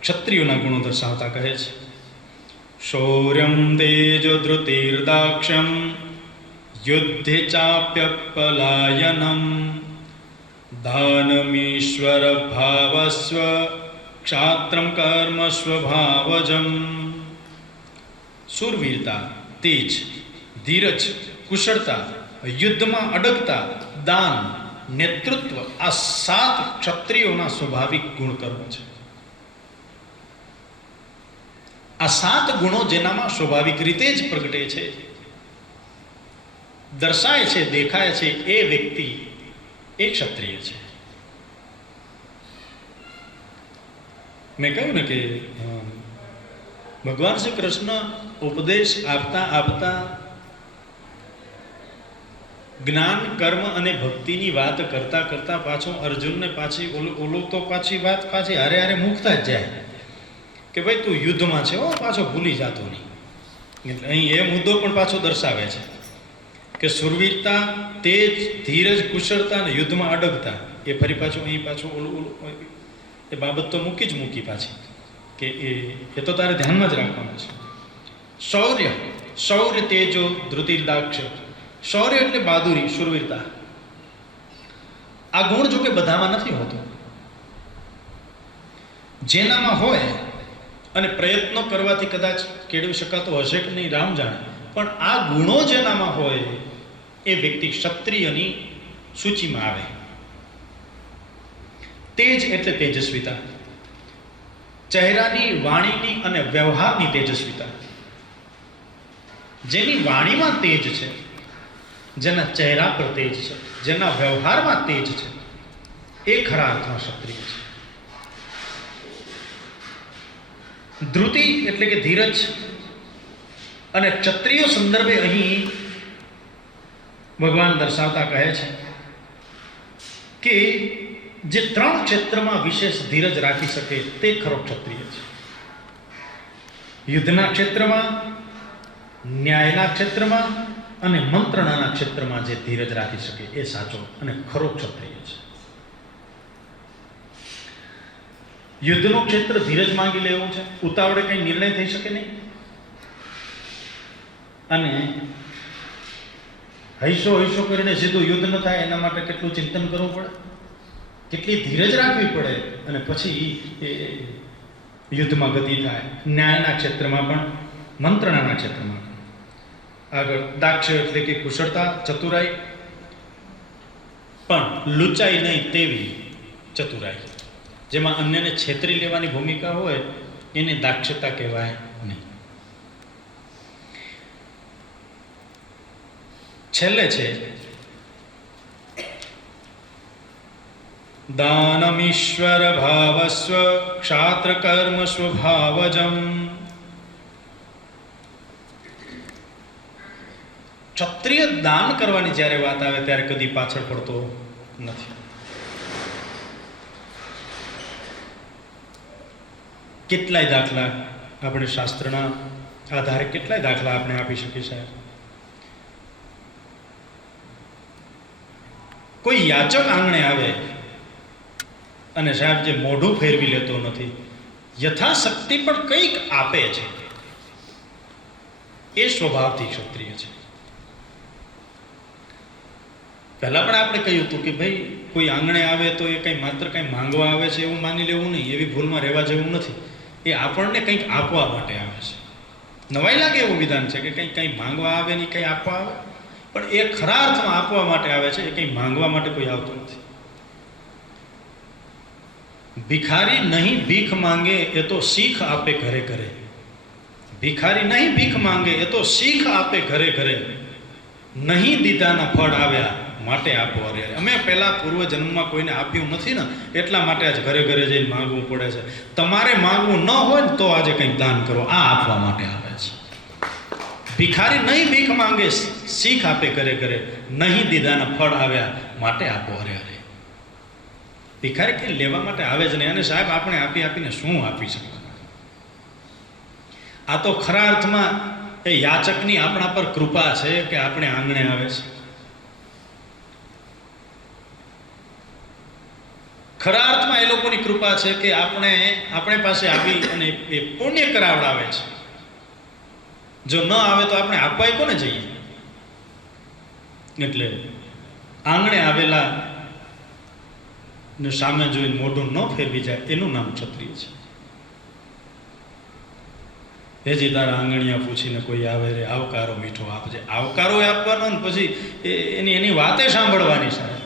ક્ષત્રિયોના ગુણો દર્શાવતા કહે છે, શૌર્યમ તેજો ધૃતિર્દાક્ષ્યમ યુદ્ધે ચાપ્યપલાયનમ દાનમીશ્વર ભાવસ્વ ક્ષાત્રમ કર્મ સ્વભાવજમ. શૂરવીરતા, તેજ, ધીરજ, કુશળતા, યુદ્ધમાં અડગતા, દાન, નેતૃત્વ, આ 7 ક્ષત્રિયોના સ્વાભાવિક ગુણકર્મ છે. આ 7 ગુણો જેનામાં સ્વાભાવિક રીતે જ પ્રગટે છે, દર્શાય છે, દેખાય છે, એ વ્યક્તિ એ ક્ષત્રિય છે. મેં કહ્યું ને કે ભગવાન શ્રી કૃષ્ણ ઉપદેશ આપતા આપતા જ્ઞાન, કર્મ અને ભક્તિની વાત કરતા કરતા પાછો અર્જુનને પાછી ઓલો તો પાછી વાત પાછી હારે હારે મૂકતા જ જાય કે ભાઈ તું યુદ્ધમાં છે, પાછો ભૂલી જાતો નહીં. એટલે અહીં એ મુદ્દો પણ પાછો દર્શાવે છે કે સુરવીરતા, તેજ, ધીરજ, કુશળતા અને યુદ્ધમાં અડગતા, એ ફરી પાછું અહીં પાછું ઓલું એ બાબત તો મૂકી પાછી કે એ તો તારે ધ્યાનમાં જ રાખવાનું છે. શૌર્ય, શૌર્ય તેજો ધૃતિર્દાક્ષ્ય. શૌર્ય એટલે બહાદુરી, શૂરવીરતા. આ ગુણ જો કે બધામાં નથી હોતો. જેનામાં હોય અને પ્રયત્નો કરવાથી કદાચ કેળવી શકાતો હશે કે નહીં, રામ જાણે, પણ આ ગુણો જેનામાં હોય એ વ્યક્તિ ક્ષત્રિયની સૂચિમાં આવે. તેજ એટલે તેજસ્વીતા, ચહેરાની, વાણીની અને વ્યવહારની તેજસ્વીતા. જેની વાણીમાં તેજ છે, જેના ચહેરા પર તેજ છે, જેના વ્યવહારમાં તેજ છે, એ ખરા અર્થમાં ક્ષત્રિય છે. ધૃતિ એટલે કે ધીરજ. અને ક્ષત્રિય સંદર્ભે અહીં ભગવાન દર્શાવતા કહે છે કે જે 3 ક્ષેત્રમાં વિશેષ ધીરજ રાખી શકે તે ખરો ક્ષત્રિય છે. યુદ્ધના ક્ષેત્રમાં, ન્યાયના ક્ષેત્રમાં અને મંત્રણાના ક્ષેત્રમાં જે ધીરજ રાખી શકે એ સાચો અને ખરો ક્ષત્રિય છે. યુદ્ધનું ક્ષેત્ર ધીરજ માંગી લેવું છે, ઉતાવળે કંઈ નિર્ણય થઈ શકે નહીં. અને હૈસો હૈસો કરીને સીધું યુદ્ધ ન થાય એના માટે કેટલું ચિંતન કરવું પડે, કેટલી ધીરજ રાખવી પડે, અને પછી એ યુદ્ધમાં ગતિ થાય. ન્યાયના ક્ષેત્રમાં પણ, મંત્રણાના ક્ષેત્રમાં પણ. આગળ દાક્ષ એટલે કે કુશળતા, ચતુરાઈ, પણ લૂંચાઈ નહીં તેવી ચતુરાઈ, જેમાં અન્યને છેતરી લેવાની ભૂમિકા હોય એને દાક્ષતા કહેવાય નહીં. છેલ્લે છે દાનમીશ્વર ભાવસ્વ ક્ષાત્ર કર્મ સ્વભાવજમ. ક્ષત્રિય દાન કરવાની જ્યારે વાત આવે ત્યારે કદી પાછળ પડતો નથી. કેટલાય દાખલા આપણે શાસ્ત્રના આધારે કેટલાય દાખલા આપણે આપી શકીએ સાહેબ. કોઈ યાચક આંગણે આવે અને સાહેબ જે મોઢું ફેરવી લેતો નથી, યથાશક્તિ પણ કંઈક આપે છે, એ સ્વભાવથી ક્ષત્રિય છે. પહેલા પણ આપણે કહ્યું હતું કે ભાઈ કોઈ આંગણે આવે તો એ કંઈ માત્ર કંઈ માંગવા આવે છે એવું માની લેવું નહીં, એવી ભૂલમાં રહેવા જેવું નથી. એ આપણને કંઈક આપવા માટે આવે છે. નવાઈ લાગે એવું વિધાન છે કે કંઈ માંગવા આવે નહીં, કંઈ આપવા આવે, પણ એ ખરા અર્થમાં આપવા માટે આવે છે. એ કંઈ માંગવા માટે કોઈ આવતું નથી. ભિખારી નહીં ભીખ માંગે એ તો શીખ આપે ઘરે ઘરે. ભિખારી નહીં ભીખ માંગે એ તો શીખ આપે ઘરે ઘરે. નહીં દીધાના ફળ આવ્યા માટે આપો અરે. અમે પહેલા પૂર્વ જન્મમાં કોઈને આપ્યું નથી ને, એટલા માટે આજ ઘરે ઘરે જઈને માંગવું પડે છે. તમારે માંગવું ન હોય ને તો આજે કંઈક દાન કરો, આ આપવા માટે આવે છે. ભિખારી નહીં ભીખ માંગે, શીખ આપે ઘરે ઘરે. નહીં દીધાના ફળ આવ્યા માટે આપો અરે અરે. ભિખારી કંઈ લેવા માટે આવે જ નહીં. અને સાહેબ આપણે આપી આપીને શું આપી શકીએ? આ તો ખરા અર્થમાં એ યાચકની આપણા પર કૃપા છે કે આપણે આંગણે આવે છે. ખરા અર્થમાં એ લોકોની કૃપા છે કે આપણે પાસે આવી અને એ પુણ્ય કરાવડાવે છે. જો ન આવે તો આપણે આપવાય કોને જઈએ? એટલે આંગણે આવેલા ને સામે જોઈને મોઢું ન ફેરવી જાય એનું નામ ક્ષત્રિય છે. હેજી તારા આંગણિયા પૂછીને કોઈ આવે રે, આવકારો મીઠો આપજે. આવકારો આપવાનો ને પછી એની વાતે સાંભળવાની સાહેબ.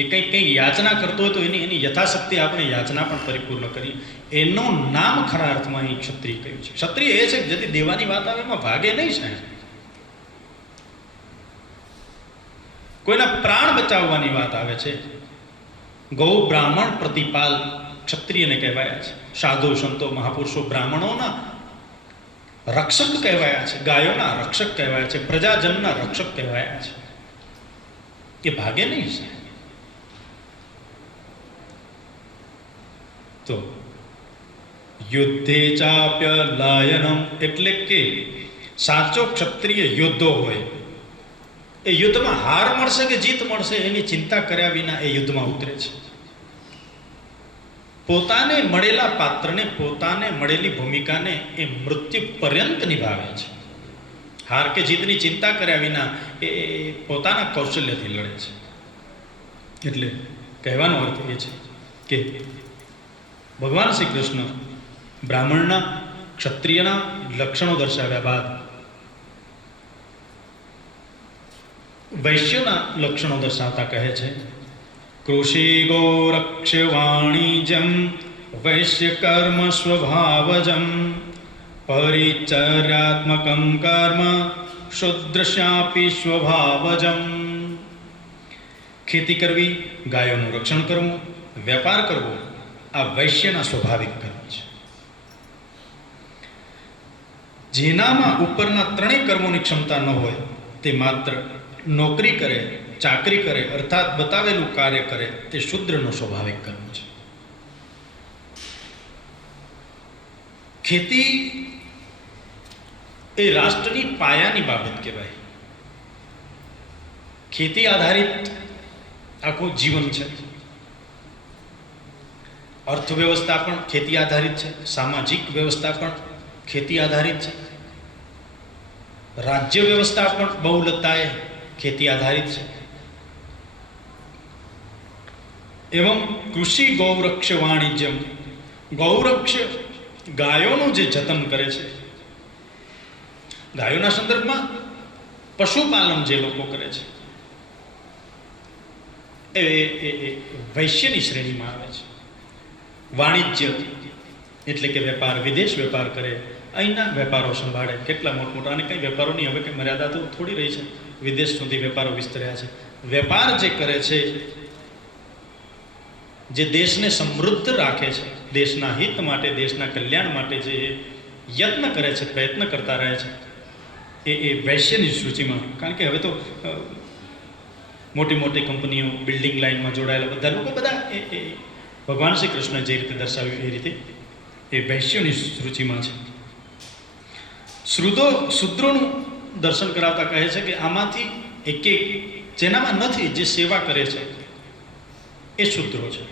એ કંઈક યાચના કરતો હોય તો એની યથાશક્તિ આપણે યાચના પણ પરિપૂર્ણ કરીએ. એનું નામ ખરા અર્થમાં અહીં ક્ષત્રિય કહ્યું છે. ક્ષત્રિય એ છે કે જેથી દેવાની વાત આવે એમાં ભાગે નહીં સાહેબ. કોઈના પ્રાણ બચાવવાની વાત આવે છે, ગૌ બ્રાહ્મણ પ્રતિપાલ ક્ષત્રિયને કહેવાયા છે. સાધુ સંતો મહાપુરુષો બ્રાહ્મણોના રક્ષક કહેવાયા છે, ગાયોના રક્ષક કહેવાયા છે, પ્રજાજનના રક્ષક કહેવાયા છે. એ ભાગે નહીં છે. તો યુદ્ધે ચાપ્ય લાયનમ એટલે કે સાચો ક્ષત્રિય યોદ્ધો હોય એ યુદ્ધમાં હાર મળશે કે જીત મળશે એની ચિંતા કર્યા વિના એ યુદ્ધમાં ઉતરે છે. પોતાને મળેલા પાત્રને, પોતાને મળેલી ભૂમિકાને એ મૃત્યુ પર્યંત નિભાવે છે. હાર કે જીતની ચિંતા કર્યા વિના એ પોતાના કૌશલ્યથી લડે છે. એટલે કહેવાનો અર્થ એ છે કે ભગવાન શ્રી કૃષ્ણ બ્રાહ્મણના, ક્ષત્રિયના લક્ષણો દર્શાવ્યા બાદ વૈશ્યના લક્ષણો દર્શાવતા કહે છે, કૃષિ ગોરક્ષ વાણિજ્યમ વૈશ્ય કર્મ સ્વભાવજમ પરિચર્યાત્મકમ કર્મ શુદ્રશ્યાપી સ્વભાવજમ. ખેતી કરવી, ગાયોનું રક્ષણ કરવું, વેપાર કરવો, આ વૈશ્યના સ્વાભાવિક કર્મ છે. જેનામાં ઉપરના ત્રણેય કર્મોની ક્ષમતા ન હોય તે માત્ર નોકરી કરે, ચાકરી કરે, અર્થાત બતાવેલું કાર્ય કરે, તે શૂદ્રનો સ્વાભાવિક કર્મ છે. ખેતી એ રાષ્ટ્રની પાયાની બાબત કહેવાય. ખેતી આધારિત આખું જીવન છે. અર્થવ્યવસ્થા પણ ખેતી આધારિત છે, સામાજિક વ્યવસ્થા પણ ખેતી આધારિત છે. રાજ્ય વ્યવસ્થા પણ બહુલતાએ ખેતી આધારિત છે. એવં કૃષિ ગૌરક્ષ વાણિજ્યમ, ગૌરક્ષ ગાયોનું જે જતન કરે છે, ગાયોના સંદર્ભમાં પશુપાલન જે લોકો કરે છે એ વૈશ્યની શ્રેણીમાં આવે છે. વાણિજ્ય એટલે કે વેપાર, વિદેશ વેપાર કરે, અહીંના વેપારો સંભાળે. કેટલા મોટમોટા, અને કંઈ વેપારોની હવે કંઈ મર્યાદા તો થોડી રહી છે, વિદેશ સુધી વેપારો વિસ્તર્યા છે. વેપાર જે કરે છે, જે દેશને સમૃદ્ધ રાખે છે, દેશના હિત માટે, દેશના કલ્યાણ માટે જે યત્ન કરે છે, પ્રયત્ન કરતા રહે છે, એ વૈશ્યની સૂચિમાં. કારણ કે હવે તો મોટી મોટી કંપનીઓ, બિલ્ડિંગ લાઇનમાં જોડાયેલા બધા લોકો, બધા એ ભગવાન શ્રી કૃષ્ણ જે રીતે દર્શાવ્યું એ રીતે એ વૈશ્યોની સૂચિમાં છે. શૂદ્રોનું દર્શન કરાવતા કહે છે કે આમાંથી એક જેનામાં નથી, જે સેવા કરે છે એ શૂદ્રો છે.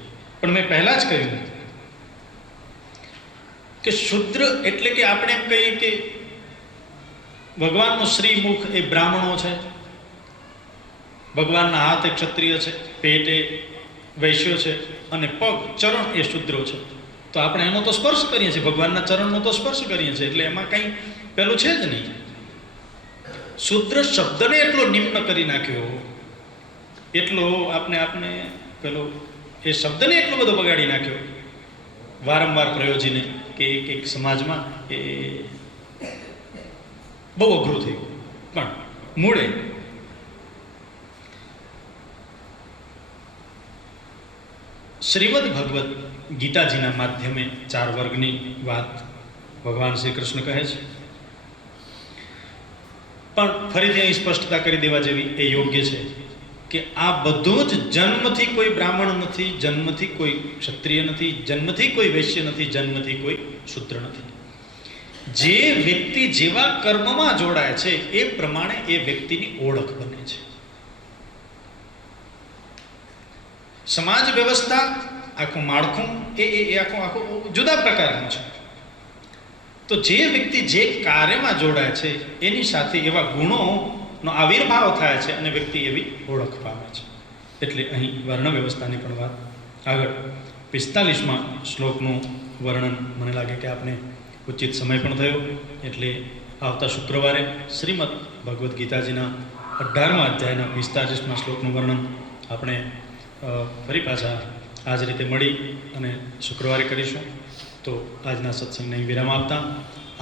પણ મેં પહેલા જ કહ્યું કે શૂદ્ર એટલે કે આપણે એમ કહીએ કે ભગવાનનો શ્રીમુખ એ બ્રાહ્મણો છે, ભગવાનના હાથ એ ક્ષત્રિય છે, પેટ એ વૈશ્યો છે, અને પગ, ચરણ એ શૂદ્રો છે. તો આપણે એનો તો સ્પર્શ કરીએ છીએ, ભગવાનના ચરણનો તો સ્પર્શ કરીએ છીએ, એટલે એમાં કંઈ પેલું છે જ નહીં. શૂદ્ર શબ્દને એટલો નિમ્ન કરી નાખ્યો, એટલો આપને પેલો એ શબ્દને એટલો બધો બગાડી નાખ્યો વારંવાર પ્રયોજીને, કે એક સમાજમાં એ બહુ અઘરું થયું. પણ મૂળે શ્રીમદ ભગવદ્ ગીતાજીના માધ્યમે 4 વર્ગની વાત ભગવાન શ્રી કૃષ્ણ કહે છે. પણ ફરીથી અહીં સ્પષ્ટતા કરી દેવા જેવી એ યોગ્ય છે કે આ બધું જ જન્મથી કોઈ બ્રાહ્મણ નથી, જન્મથી કોઈ ક્ષત્રિય નથી, જન્મથી કોઈ વૈશ્ય નથી, જન્મથી કોઈ શૂદ્ર નથી. જે વ્યક્તિ જેવા કર્મમાં જોડાય છે એ પ્રમાણે એ વ્યક્તિની ઓળખ બને છે. સમાજ વ્યવસ્થા, આખું માળખું એ આખું જુદા પ્રકારનું છે. તો જે વ્યક્તિ જે કાર્યમાં જોડાય છે એની સાથે એવા ગુણોનો આવિર્ભાવ થાય છે અને વ્યક્તિ એવી ઓળખ પામે છે. એટલે અહીં વર્ણ વ્યવસ્થાની પણ વાત આગળ 45માં શ્લોકનું વર્ણન મને લાગે કે આપણે ઉચિત સમય પણ થયો, એટલે આવતા શુક્રવારે શ્રીમદ ભગવદ્ ગીતાજીના 18મા અધ્યાયના 45મા શ્લોકનું વર્ણન આપણે ફરી પાછા આ જ રીતે મળી અને શુક્રવારે કરીશું. તો આજના સત્સંગને વિરામ આપતા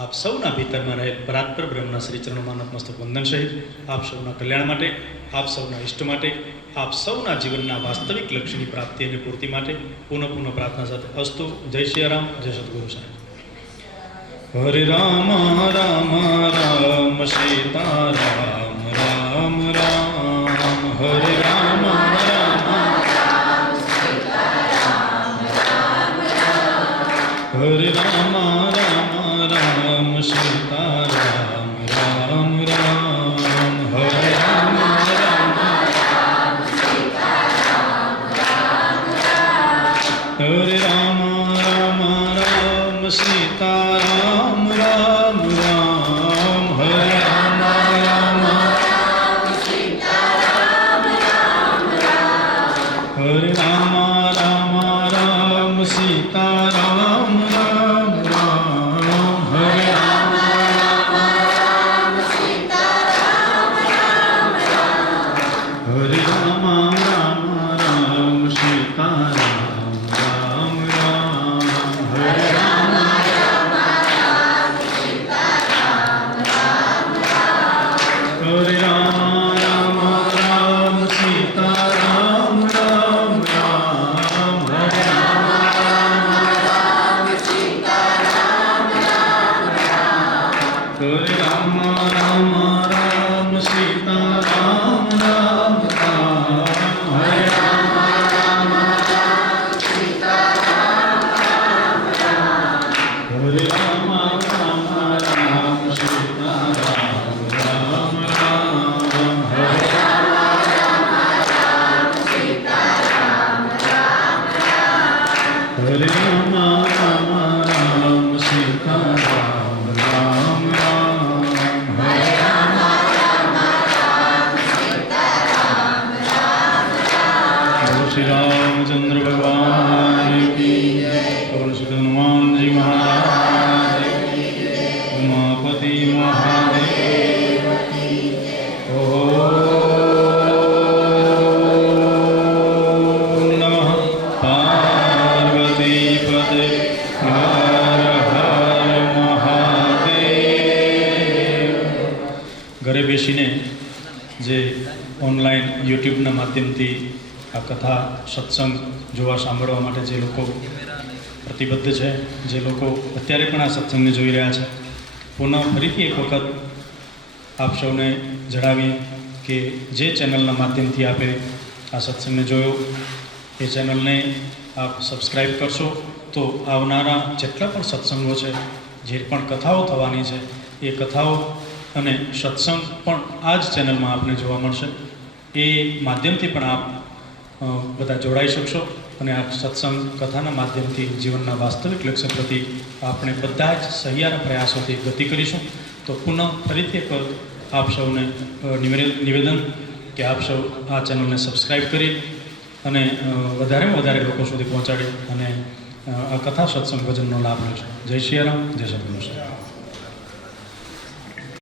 આપ સૌના ભીતરમાં રહેલ પરાત્પર બ્રહ્મના શ્રી ચરણોમાં નતમસ્તક વંદન સહિત આપ સૌના કલ્યાણ માટે, આપ સૌના ઇષ્ટ માટે, આપ સૌના જીવનના વાસ્તવિક લક્ષ્યની પ્રાપ્તિ અને પૂર્તિ માટે પુનઃ પ્રાર્થના સાથે અસ્તુ. જય શ્રી રામ, જય સદગુરુ સાહેબ. હરે રામ રામ રામ સીતા રામ રામ રામ, હરે રામ રામ હરે રામ રામ રામ સીતા રામ રામ રામ, હરે રામ રામ હરે રામ રામ રામ સીતા રામ રામ રામ, હરે રામ રામ श्री रामचंद्र भगवान की जय। पवन सुत हनुमान जी महाराज की जय। उमापति महादेव की जय। ओम नमः पार्वती पते हर हर महादेव। ઘરે બેસીને જે ઓનલાઈન યુટ્યુબના માધ્યમથી આ કથા સત્સંગ જોવા સાંભળવા માટે જે લોકો પ્રતિબદ્ધ છે, જે લોકો અત્યારે પણ આ સત્સંગને જોઈ રહ્યા છે, પુનઃ ફરીથી એક વખત આપ સૌને જણાવીએ કે જે ચેનલના માધ્યમથી આપે આ સત્સંગને જોયો એ ચેનલને આપ સબસ્ક્રાઈબ કરશો તો આવનારા જેટલા પણ સત્સંગો છે, જે પણ કથાઓ થવાની છે, એ કથાઓ અને સત્સંગ પણ આ જ ચેનલમાં આપને જોવા મળશે. એ માધ્યમથી પણ આપ બધા જોડાઈ શકશો અને આ સત્સંગ કથાના માધ્યમથી જીવનના વાસ્તવિક લક્ષ્ય પ્રતિ આપણે બધા જ સહિયારા પ્રયાસોથી ગતિ કરીશું. તો પુનઃ ફરીથી એક આપ સૌને નિવેદન કે આપ સૌ આ ચેનલને સબસ્ક્રાઈબ કરી અને વધારેમાં વધારે લોકો સુધી પહોંચાડી અને આ કથા સત્સંગ ભજનનો લાભ લેશો. જય શ્રી રામ, જય સદગુરુ.